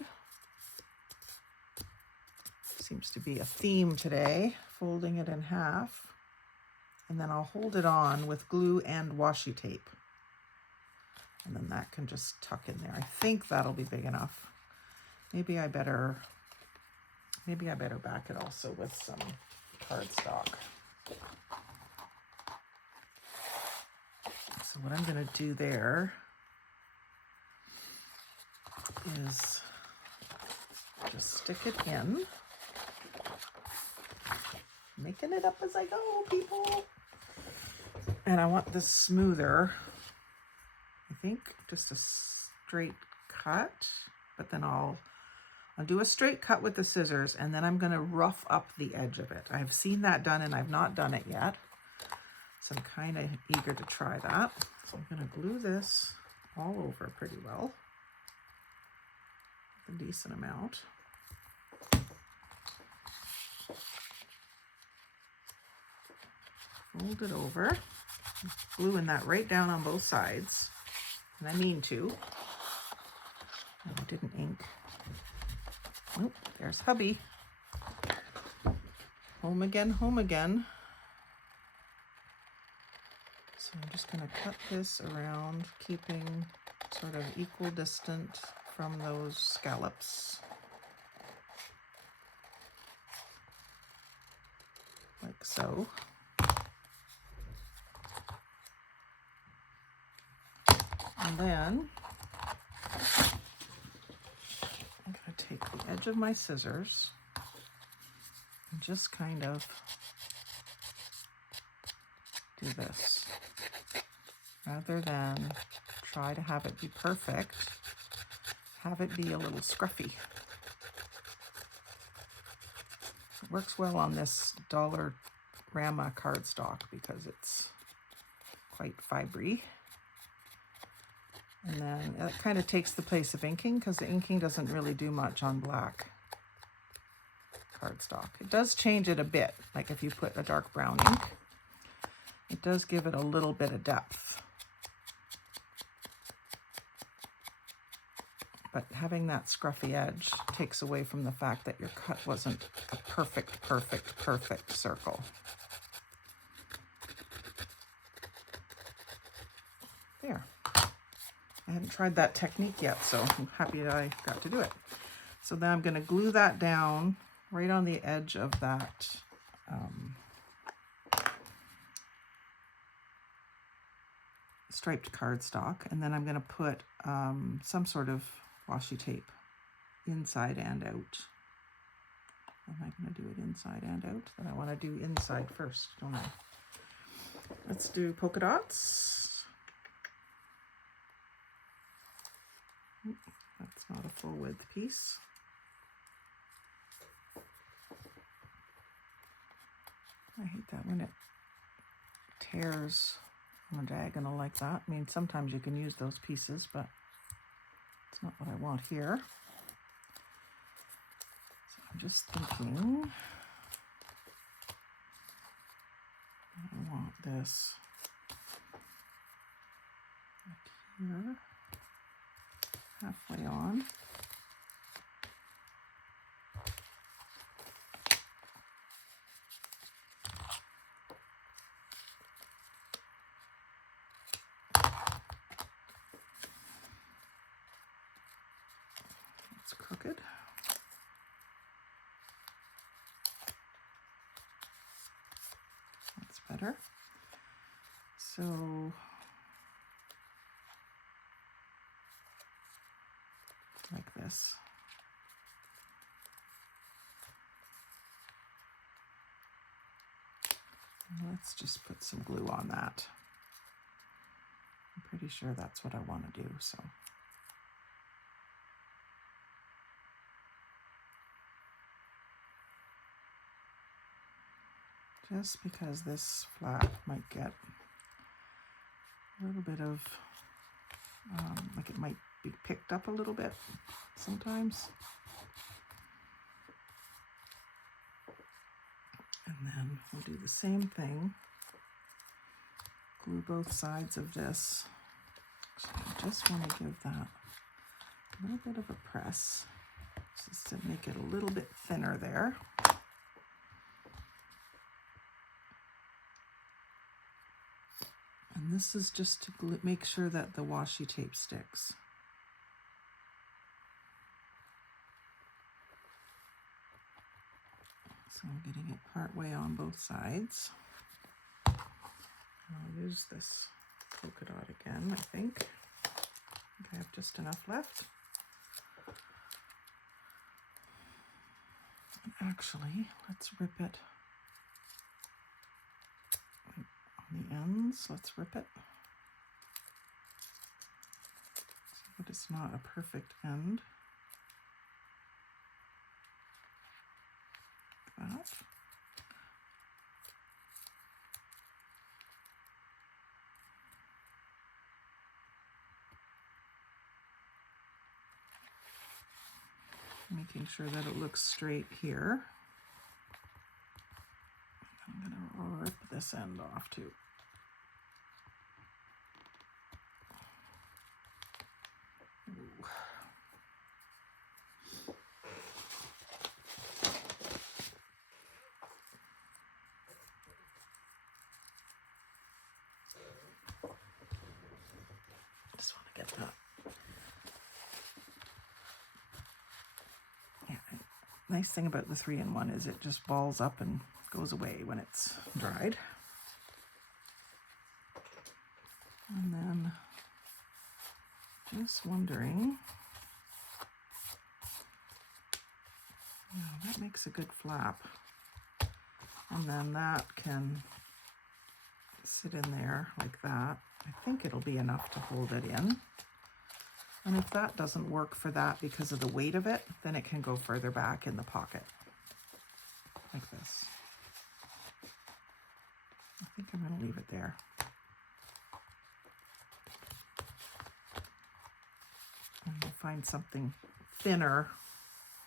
Seems to be a theme today, folding it in half. And then I'll hold it on with glue and washi tape. And then that can just tuck in there. I think that'll be big enough. Maybe I better back it also with some cardstock. So what I'm going to do there is just stick it in. Making it up as I go, people. And I want this smoother. I think just a straight cut, but then I'll do a straight cut with the scissors, and then I'm going to rough up the edge of it. I've seen that done and I've not done it yet. So I'm kind of eager to try that. So I'm going to glue this all over pretty well. A decent amount. Fold it over, gluing that right down on both sides, and I mean to. Oh, I didn't ink. Oh, there's hubby. Home again, home again. So I'm just going to cut this around, keeping sort of equal distant from those scallops. Like so. And then I'm going to take the edge of my scissors and just kind of do this. Rather than try to have it be perfect, have it be a little scruffy. It works well on this Dollarama cardstock because it's quite fibery. And then it kind of takes the place of inking, because the inking doesn't really do much on black cardstock. It does change it a bit, like if you put a dark brown ink, it does give it a little bit of depth. But having that scruffy edge takes away from the fact that your cut wasn't a perfect circle. There. I hadn't tried that technique yet, so I'm happy that I got to do it. So then I'm going to glue that down right on the edge of that striped cardstock, and then I'm going to put some sort of washi tape inside and out. Am I going to do it inside and out? Then I want to do inside first, don't I? Let's do polka dots. That's not a full width piece. I hate that when it tears on a diagonal like that. I mean, sometimes you can use those pieces, but it's not what I want here. So I'm just thinking, I want this like here, halfway on. It's crooked. That's better. So like this. And let's just put some glue on that. I'm pretty sure that's what I want to do, so. Just because this flap might get a little bit of, like it might be picked up a little bit sometimes. And then we'll do the same thing. Glue both sides of this. So I just want to give that a little bit of a press, just to make it a little bit thinner there. And this is just to make sure that the washi tape sticks. So I'm getting it part way on both sides. I'll use this polka dot again, I think. I have just enough left. And actually, let's rip it on the ends. Let's rip it. So that it's not a perfect end. Like that. Making sure that it looks straight here. I'm going to rip this end off too. Ooh. Just want to get that. Nice thing about the 3-in-1 is it just balls up and goes away when it's dried. And then just wondering, oh, that makes a good flap. And then that can sit in there like that. I think it'll be enough to hold it in. And if that doesn't work for that because of the weight of it, then it can go further back in the pocket, like this. I think I'm going to leave it there. find something thinner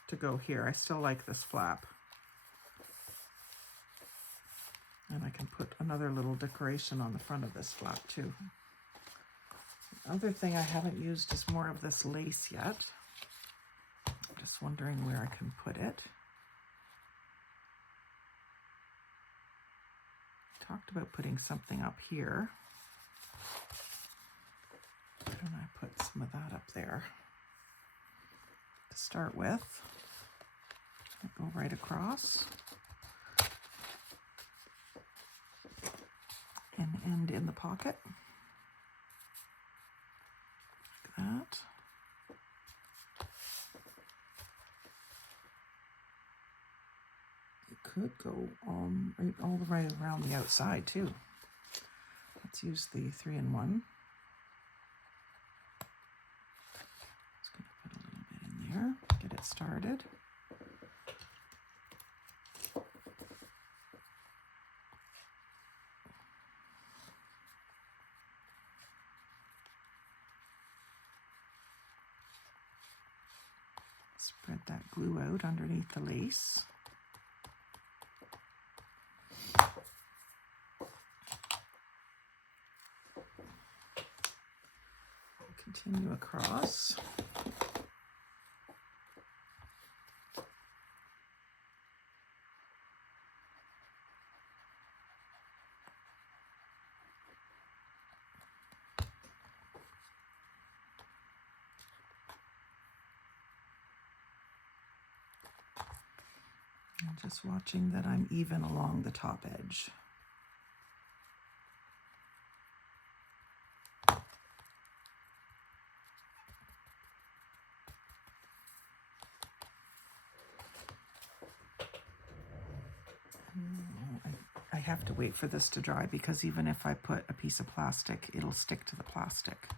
to go here. I still like this flap. And I can put another little decoration on the front of this flap too. The other thing I haven't used is more of this lace yet. I'm just wondering where I can put it. I talked about putting something up here. Why don't I put some of that up there? To start with, go right across and end in the pocket, like that. It could go right all the way around the outside too. Let's use the 3-in-1. Just going to put a little bit in there, get it started. Spread that glue out underneath the lace. Continue across. And just watching that I'm even along the top edge. I have to wait for this to dry because even if I put a piece of plastic, it'll stick to the plastic.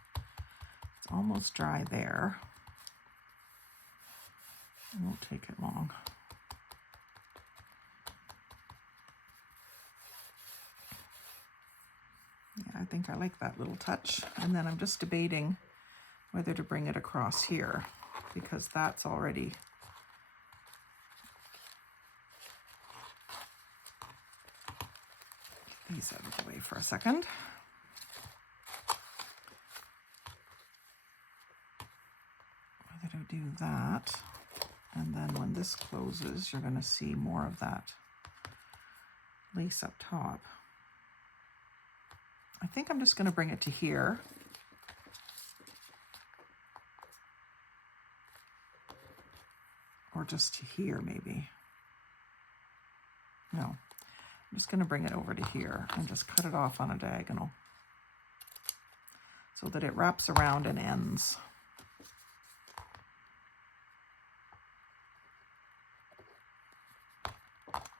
It's almost dry there. It won't take it long. Yeah, I think I like that little touch. And then I'm just debating whether to bring it across here because that's already these out of the way for a second. Whether to do that, and then when this closes, you're going to see more of that lace up top. I think I'm just going to bring it to here. Or just to here, maybe. No. I'm just going to bring it over to here and just cut it off on a diagonal so that it wraps around and ends.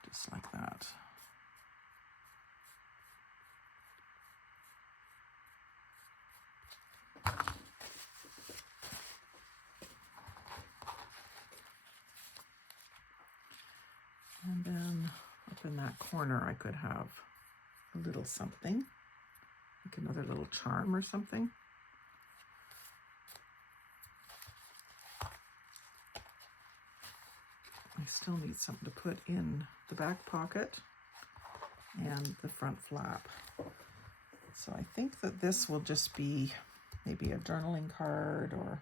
Just like that. And then up in that corner, I could have a little something, like another little charm or something. I still need something to put in the back pocket and the front flap. So I think that this will just be maybe a journaling card, or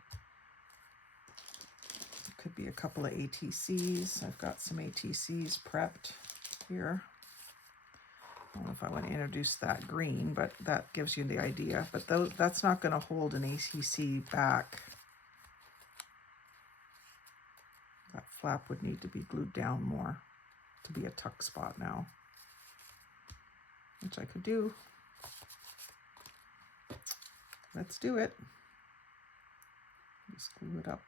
it could be a couple of ATCs. I've got some ATCs prepped here. I don't know if I want to introduce that green, but that gives you the idea. But that's not going to hold an ATC back. That flap would need to be glued down more to be a tuck spot now, which I could do. Let's do it. Just glue it up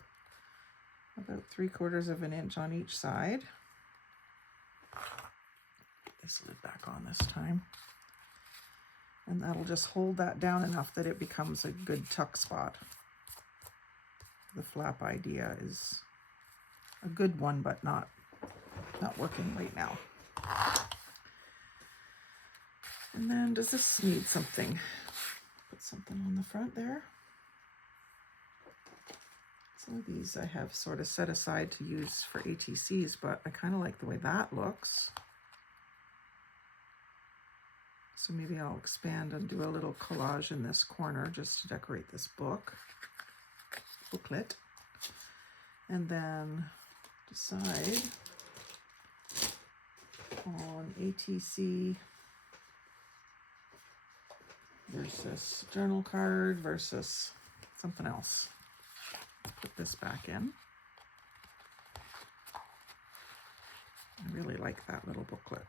about 3/4 of an inch on each side. Get this lid back on this time. And that'll just hold that down enough that it becomes a good tuck spot. The flap idea is a good one, but not working right now. And then does this need something? Put something on the front there. Some of these I have sort of set aside to use for ATCs, but I kind of like the way that looks. So maybe I'll expand and do a little collage in this corner just to decorate this booklet. And then decide on ATC versus journal card versus something else. Put this back in. I really like that little booklet.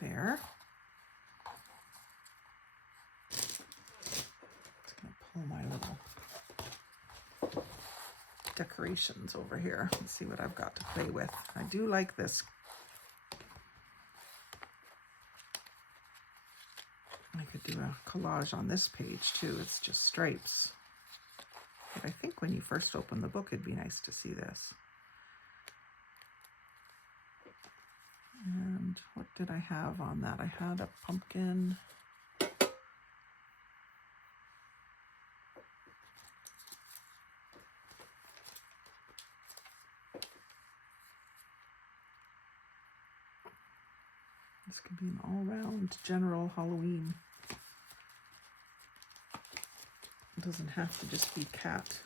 There. Just gonna pull my little decorations over here and see what I've got to play with. I do like this. I could do a collage on this page too. It's just stripes. But I think when you first open the book, it'd be nice to see this. And what did I have on that? I had a pumpkin. This could be an all-round general Halloween. It doesn't have to just be cat.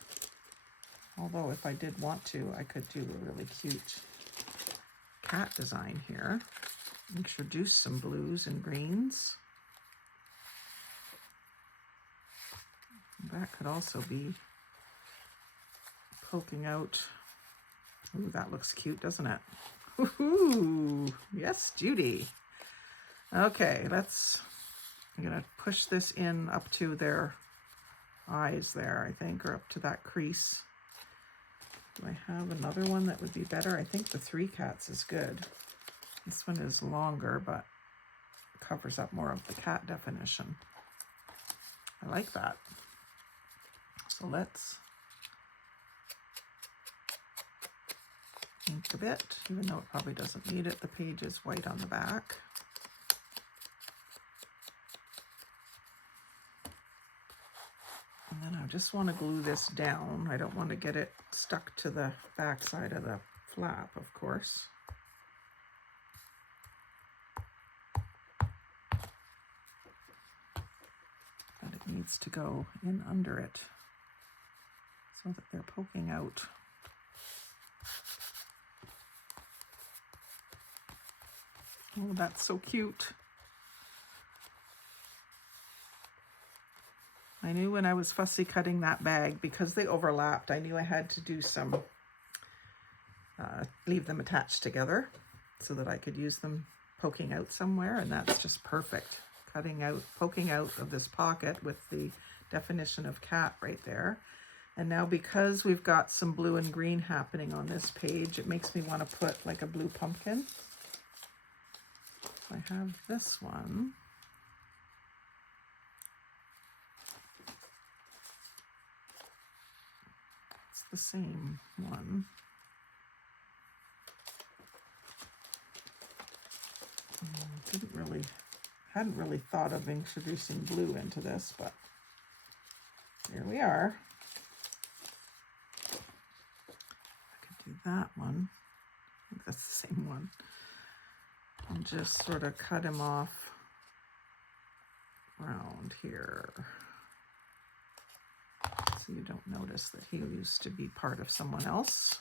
Although if I did want to, I could do a really cute cat design here. Introduce some blues and greens. That could also be poking out. Ooh, that looks cute, doesn't it? Woohoo! Yes, Judy. Okay, I'm gonna push this in up to their eyes there, I think, or up to that crease. Do I have another one that would be better? I think the 3 cats is good. This one is longer, but covers up more of the cat definition. I like that. So let's ink a bit, even though it probably doesn't need it. The page is white on the back. And then I just want to glue this down. I don't want to get it stuck to the back side of the flap, of course. But it needs to go in under it so that they're poking out. Oh, that's so cute. I knew when I was fussy cutting that bag, because they overlapped, I knew I had to do some, leave them attached together so that I could use them poking out somewhere, and that's just perfect. Poking out of this pocket with the definition of cat right there. And now because we've got some blue and green happening on this page, it makes me want to put like a blue pumpkin. So I have this one. It's the same one. Hadn't really thought of introducing blue into this, but here we are. I could do that one. I think that's the same one. And just sort of cut him off around here. So you don't notice that he used to be part of someone else.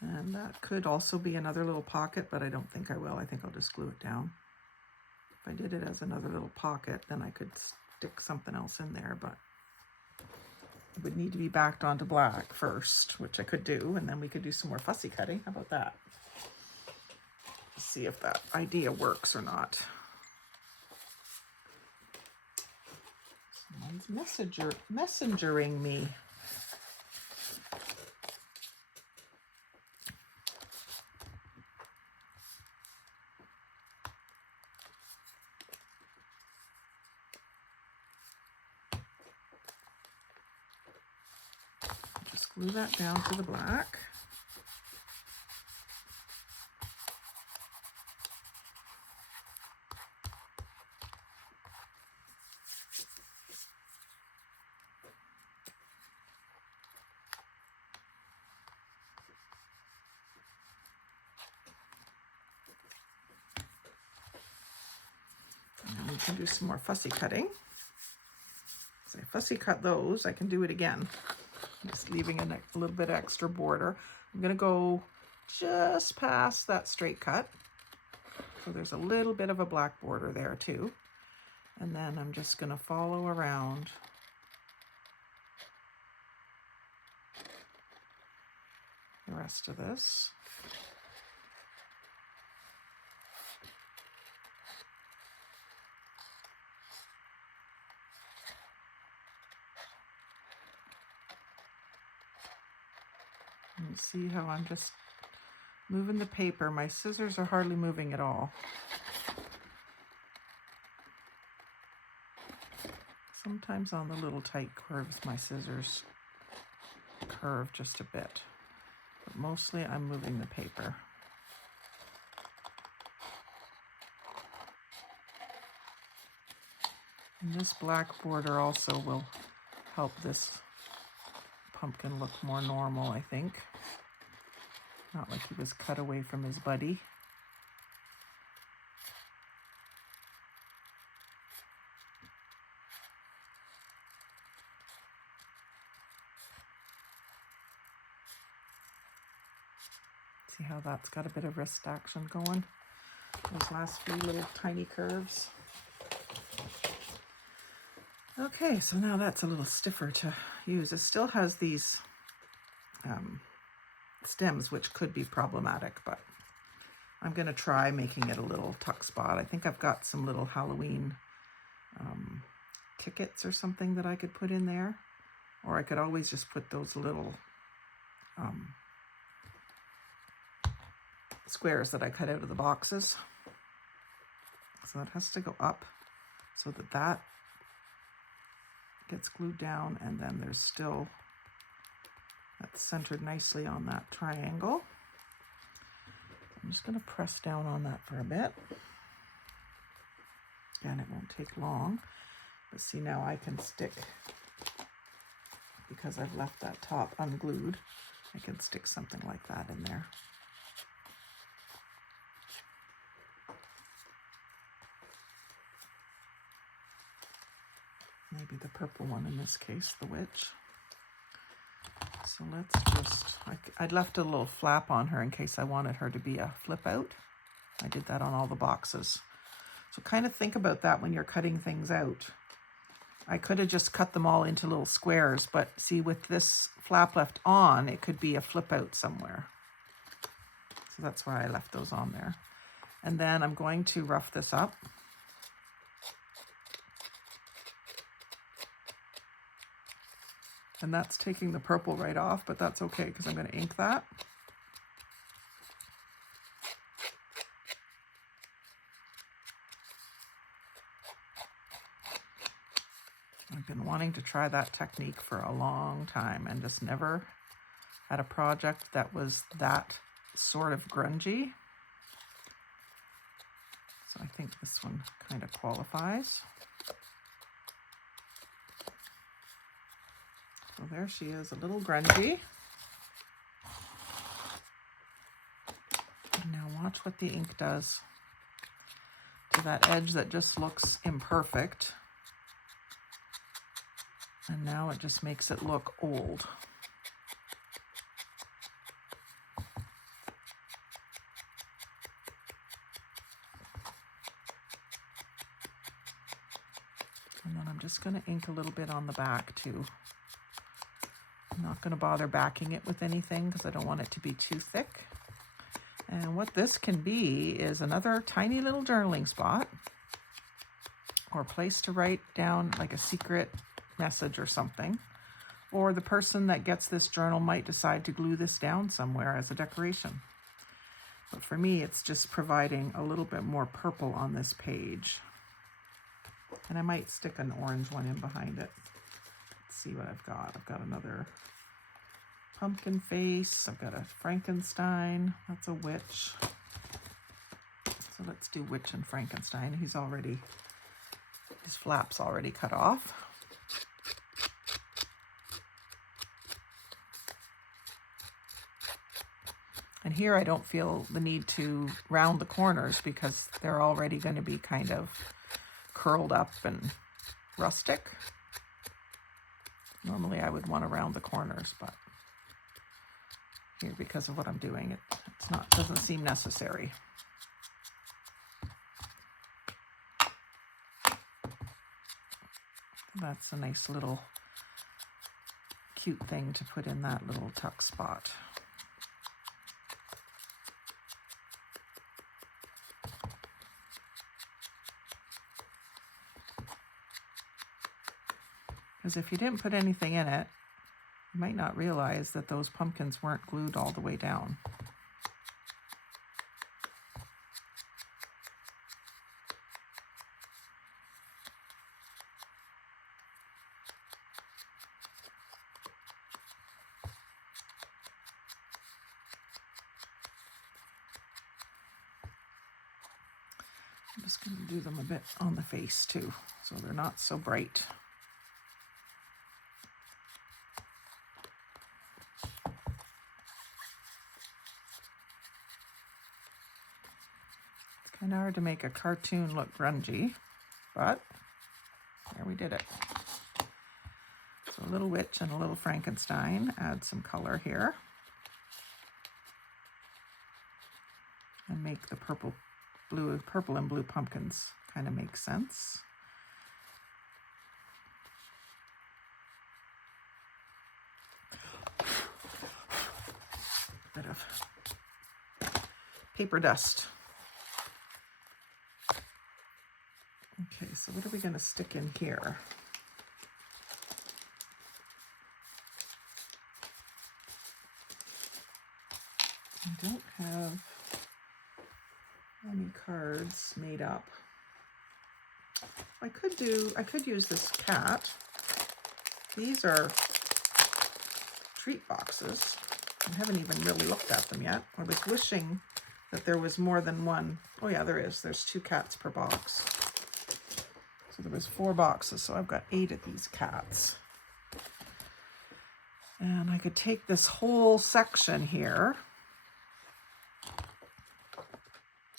And that could also be another little pocket, but I don't think I will. I think I'll just glue it down. If I did it as another little pocket, then I could stick something else in there, but it would need to be backed onto black first, which I could do, and then we could do some more fussy cutting. How about that? See if that idea works or not. Someone's messengering me. Glue that down to the black. we can do some more fussy cutting. As I fussy cut those, I can do it again. Just leaving a little bit extra border. I'm going to go just past that straight cut. So there's a little bit of a black border there too. And then I'm just going to follow around the rest of this. You see how I'm just moving the paper. My scissors are hardly moving at all. Sometimes on the little tight curves, my scissors curve just a bit, but mostly I'm moving the paper. And this black border also will help this pumpkin look more normal, I think. Not like he was cut away from his buddy. See how that's got a bit of wrist action going? Those last few little tiny curves. Okay, so now that's a little stiffer to use. It still has these stems, which could be problematic, but I'm going to try making it a little tuck spot. I think I've got some little Halloween tickets or something that I could put in there, or I could always just put those little squares that I cut out of the boxes. So that has to go up so that that gets glued down, and then there's still, that's centered nicely on that triangle. I'm just going to press down on that for a bit. Again, it won't take long, but see, now I can stick, because I've left that top unglued, I can stick something like that in there. Maybe the purple one in this case, the witch. So let's just, I'd left a little flap on her in case I wanted her to be a flip out. I did that on all the boxes. So kind of think about that when you're cutting things out. I could have just cut them all into little squares, but see, with this flap left on, it could be a flip out somewhere. So that's why I left those on there. And then I'm going to rough this up. And that's taking the purple right off, but that's okay because I'm going to ink that. I've been wanting to try that technique for a long time and just never had a project that was that sort of grungy. So I think this one kind of qualifies. So there she is, a little grungy. And now watch what the ink does to that edge that just looks imperfect. And now it just makes it look old. And then I'm just going to ink a little bit on the back too. I'm not going to bother backing it with anything because I don't want it to be too thick. And what this can be is another tiny little journaling spot or a place to write down like a secret message or something. Or the person that gets this journal might decide to glue this down somewhere as a decoration. But for me, it's just providing a little bit more purple on this page. And I might stick an orange one in behind it. Let's see what I've got. I've got another pumpkin face. I've got a Frankenstein. That's a witch. So let's do witch and Frankenstein. His flap's already cut off. And here I don't feel the need to round the corners because they're already going to be kind of curled up and rustic. Normally I would want around the corners, but here, because of what I'm doing, doesn't seem necessary. That's a nice little cute thing to put in that little tuck spot. Because if you didn't put anything in it, you might not realize that those pumpkins weren't glued all the way down. I'm just going to do them a bit on the face too, so they're not so bright. It's kind of hard to make a cartoon look grungy, but there, we did it. So a little witch and a little Frankenstein, add some color here. And make the purple and blue pumpkins kind of make sense. Bit of paper dust. Okay, so what are we going to stick in here? I don't have any cards made up. I could use this cat. These are treat boxes. I haven't even really looked at them yet. I was wishing that there was more than one. Oh yeah, there is. There's 2 cats per box. So there was 4 boxes, so I've got 8 of these cats. And I could take this whole section here.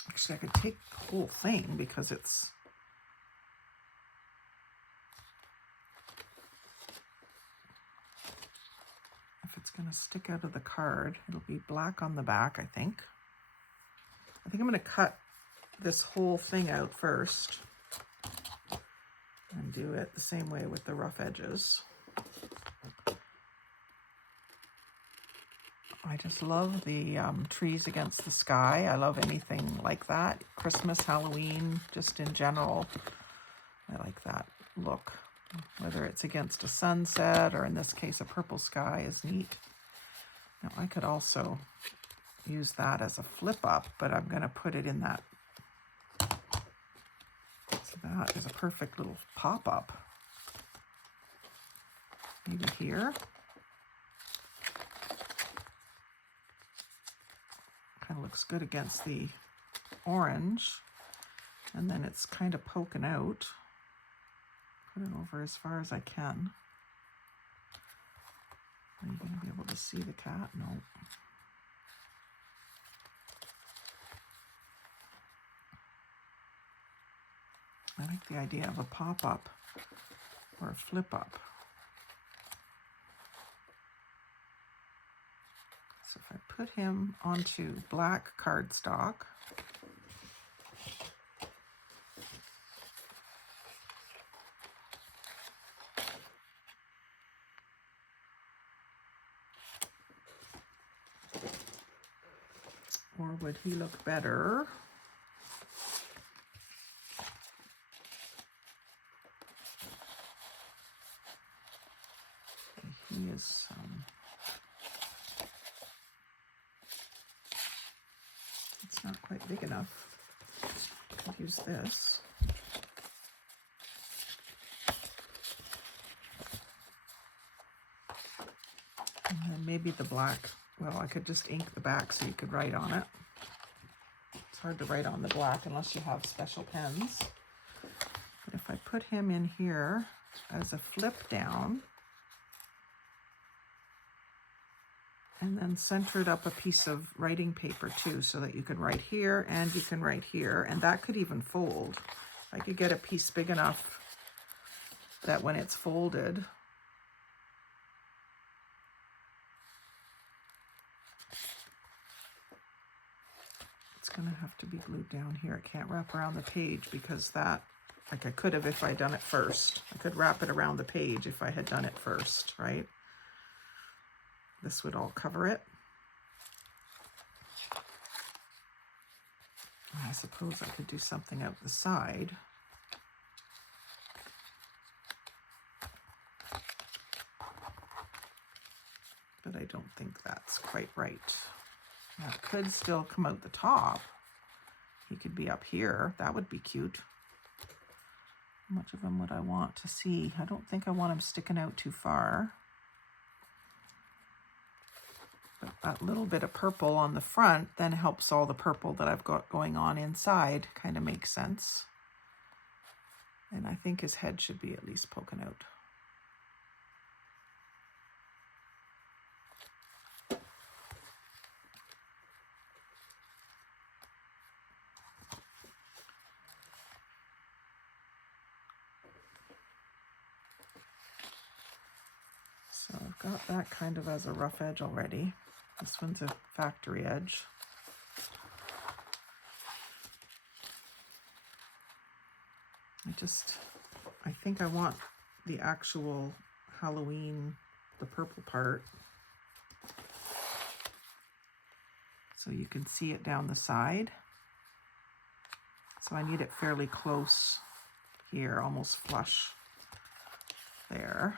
Actually, I could take the whole thing because if it's going to stick out of the card, it'll be black on the back, I think. I think I'm going to cut this whole thing out first and do it the same way with the rough edges. I just love the trees against the sky. I love anything like that. Christmas, Halloween, just in general. I like that look. Whether it's against a sunset or in this case a purple sky is neat. Now I could also use that as a flip up, but I'm going to put it in that. So that is a perfect little pop up. Maybe here. Kind of looks good against the orange, and then it's kind of poking out. Put it over as far as I can. Are you going to be able to see the cat? No. I like the idea of a pop-up or a flip-up. So if I put him onto black cardstock, or would he look better? Okay, he is it's not quite big enough. I'll use this. And then maybe the black. Well, I could just ink the back so you could write on it. It's hard to write on the black unless you have special pens. But if I put him in here as a flip down, and then centered up a piece of writing paper too, so that you can write here and you can write here, and that could even fold. I could get a piece big enough that when it's folded, it's going to have to be glued down here. It can't wrap around the page because that, like I could have if I'd done it first. I could wrap it around the page if I had done it first, right? This would all cover it. I suppose I could do something out the side. But I don't think that's quite right. Now, it could still come out the top. He could be up here. That would be cute. How much of him would I want to see? I don't think I want him sticking out too far. But that little bit of purple on the front then helps all the purple that I've got going on inside. Kind of makes sense. And I think his head should be at least poking out. So I've got that kind of as a rough edge already. This one's a factory edge. I think I want the actual Halloween, the purple part. So you can see it down the side. So I need it fairly close here, almost flush there.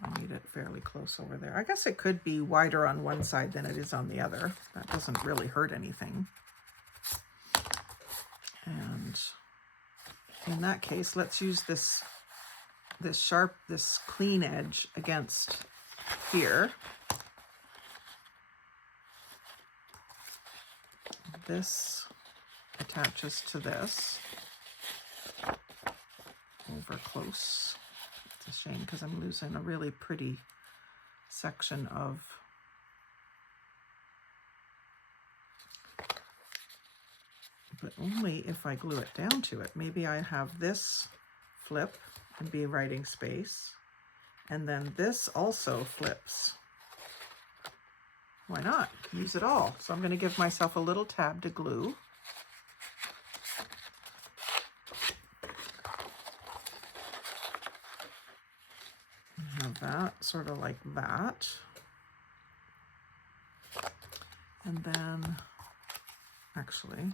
I need it fairly close over there. I guess it could be wider on one side than it is on the other. That doesn't really hurt anything. And in that case, let's use this clean edge against here. This attaches to this over close. It's a shame because I'm losing a really pretty section of but only if I glue it down to it. Maybe I have this flip and be writing space, and then this also flips. Why not? Use it all. So I'm going to give myself a little tab to glue. Have that sort of like that. And then actually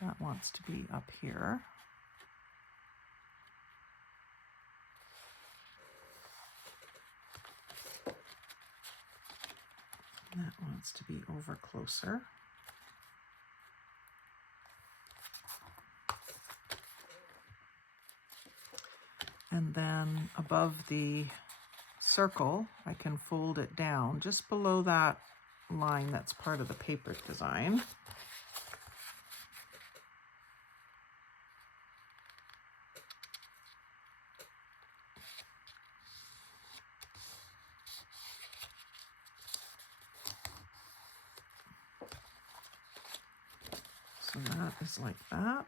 that wants to be up here. That wants to be over closer. And then above the circle, I can fold it down just below that line that's part of the paper design. So that is like that.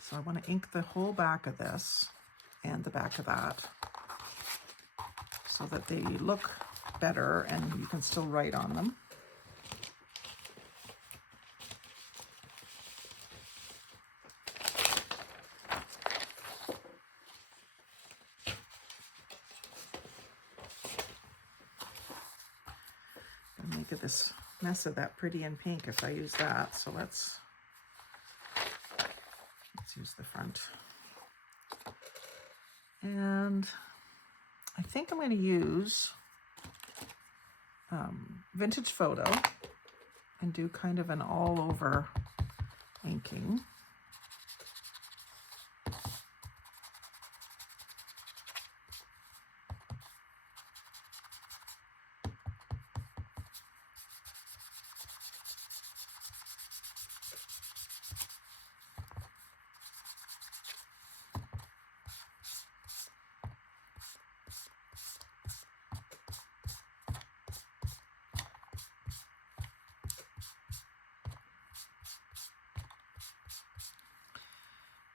So I want to ink the whole back of this and the back of that so that they look better and you can still write on them. And make this mess of that pretty in pink if I use that. So let's use the front. And I think I'm going to use vintage photo and do kind of an all over inking.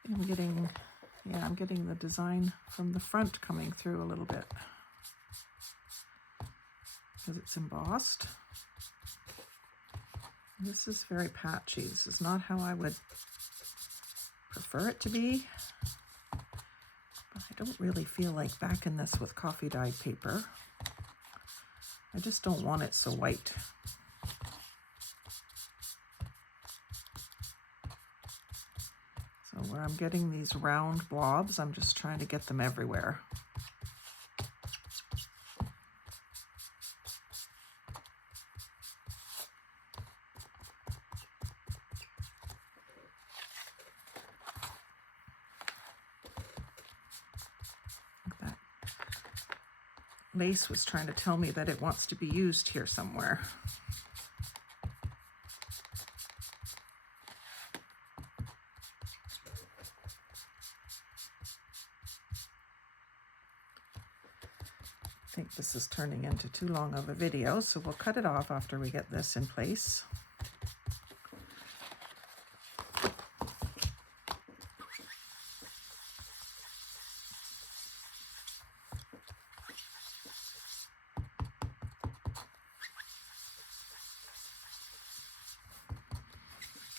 I'm getting the design from the front coming through a little bit because it's embossed. This is very patchy. This is not how I would prefer it to be. But I don't really feel like backing this with coffee dyed paper. I just don't want it so white. So where I'm getting these round blobs, I'm just trying to get them everywhere. Lace was trying to tell me that it wants to be used here somewhere. I think this is turning into too long of a video, so we'll cut it off after we get this in place.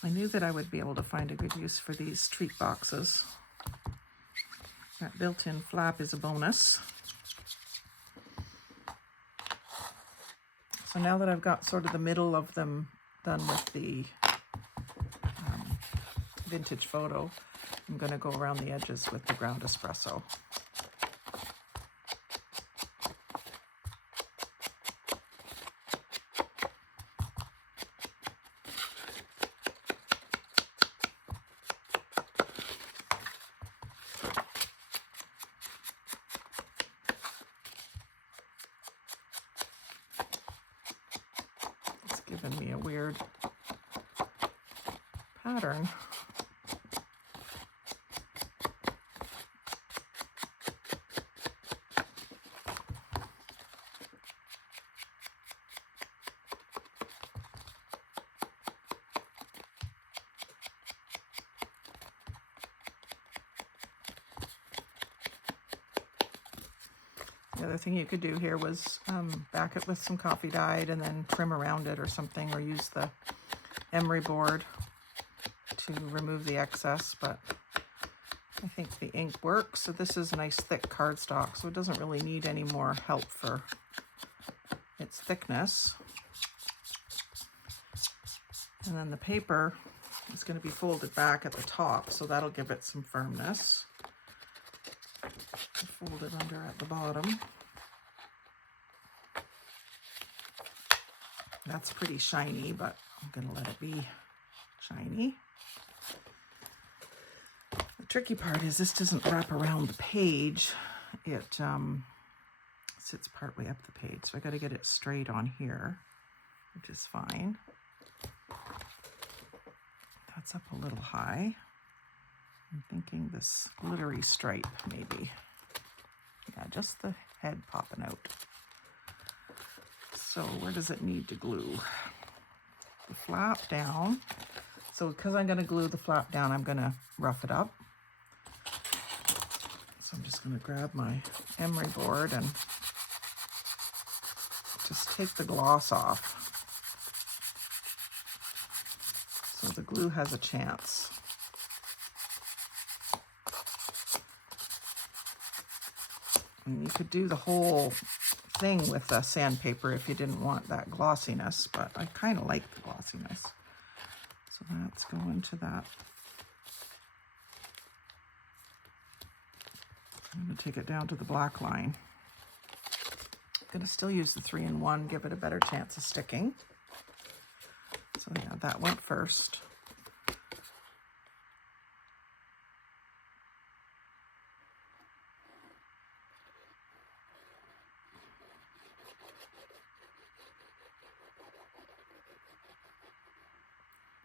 I knew that I would be able to find a good use for these treat boxes. That built-in flap is a bonus. So now that I've got sort of the middle of them done with the vintage photo, I'm going to go around the edges with the ground espresso. Giving me a weird pattern. The other thing you could do here was back it with some coffee dyed and then trim around it or something, or use the emery board to remove the excess, but I think the ink works. So this is a nice thick cardstock, so it doesn't really need any more help for its thickness. And then the paper is going to be folded back at the top, so that'll give it some firmness. Fold it under at the bottom. That's pretty shiny, but I'm going to let it be shiny. The tricky part is this doesn't wrap around the page. It sits partway up the page, so I got to get it straight on here, which is fine. That's up a little high. I'm thinking this glittery stripe maybe. Yeah, just the head popping out. So where does it need to glue? The flap down. So because I'm going to glue the flap down, I'm going to rough it up. So I'm just going to grab my emery board and just take the gloss off, so the glue has a chance. And you could do the whole thing with sandpaper if you didn't want that glossiness, but I kind of like the glossiness. So that's going to that. I'm going to take it down to the black line. I'm going to still use the 3-in-1, give it a better chance of sticking. So yeah, that went first.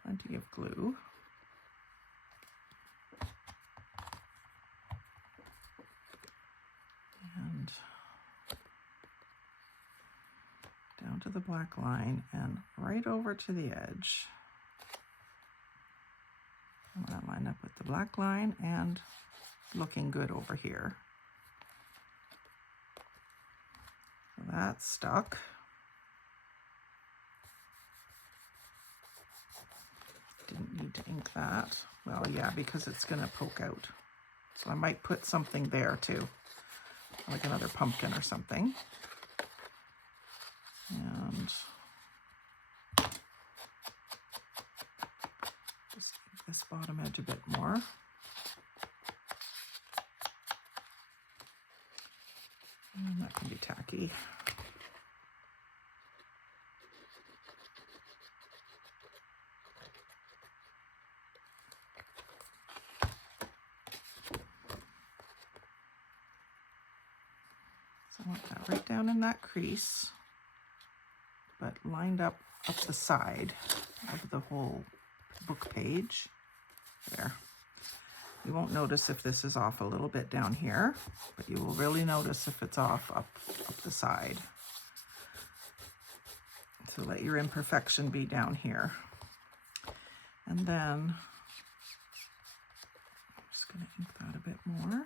Plenty of glue. And down to the black line and right over to the edge. I want to line up with Get the black line and looking good over here. So that's stuck. Didn't need to ink that. Well, yeah, because it's going to poke out. So I might put something there too, like another pumpkin or something. And just ink this bottom edge a bit more. And that can be tacky. So I want that right down in that crease, but lined up the side of the whole book page. There. You won't notice if this is off a little bit down here, but you will really notice if it's off up the side. So let your imperfection be down here. And then I'm just going to ink that a bit more.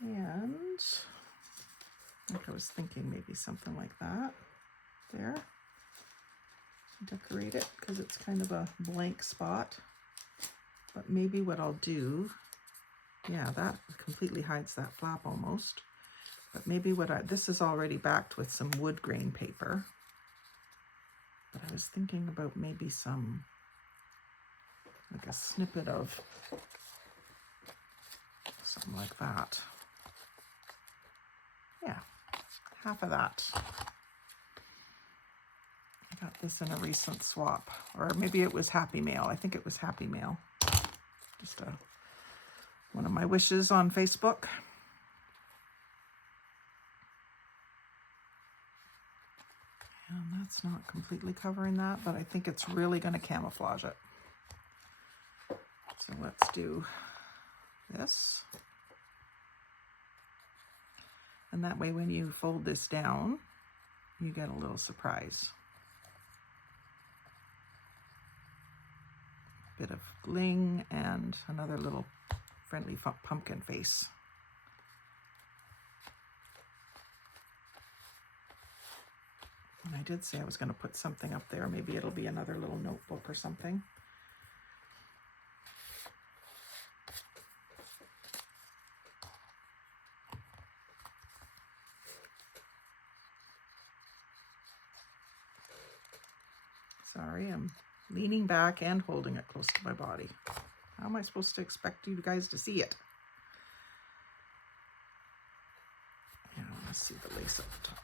And like I was thinking maybe something like that there. Decorate it because it's kind of a blank spot. But maybe what I'll do, yeah, that completely hides that flap almost. But maybe this is already backed with some wood grain paper. But I was thinking about maybe some, like a snippet of something like that. Yeah, half of that. I got this in a recent swap, or maybe it was Happy Mail. I think it was Happy Mail. Just one of my wishes on Facebook. And that's not completely covering that, but I think it's really going to camouflage it. So let's do this. And that way when you fold this down, you get a little surprise. Bit of bling and another little friendly pumpkin face. And I did say I was going to put something up there. Maybe it'll be another little notebook or something. Sorry, I'm leaning back and holding it close to my body. How am I supposed to expect you guys to see it? Yeah, I want to see the lace at the top.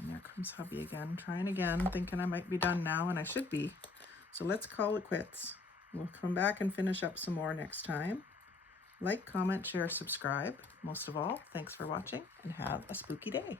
And there comes hubby again, trying again, thinking I might be done now, and I should be. So let's call it quits. We'll come back and finish up some more next time. Like, comment, share, subscribe. Most of all, thanks for watching and have a spooky day.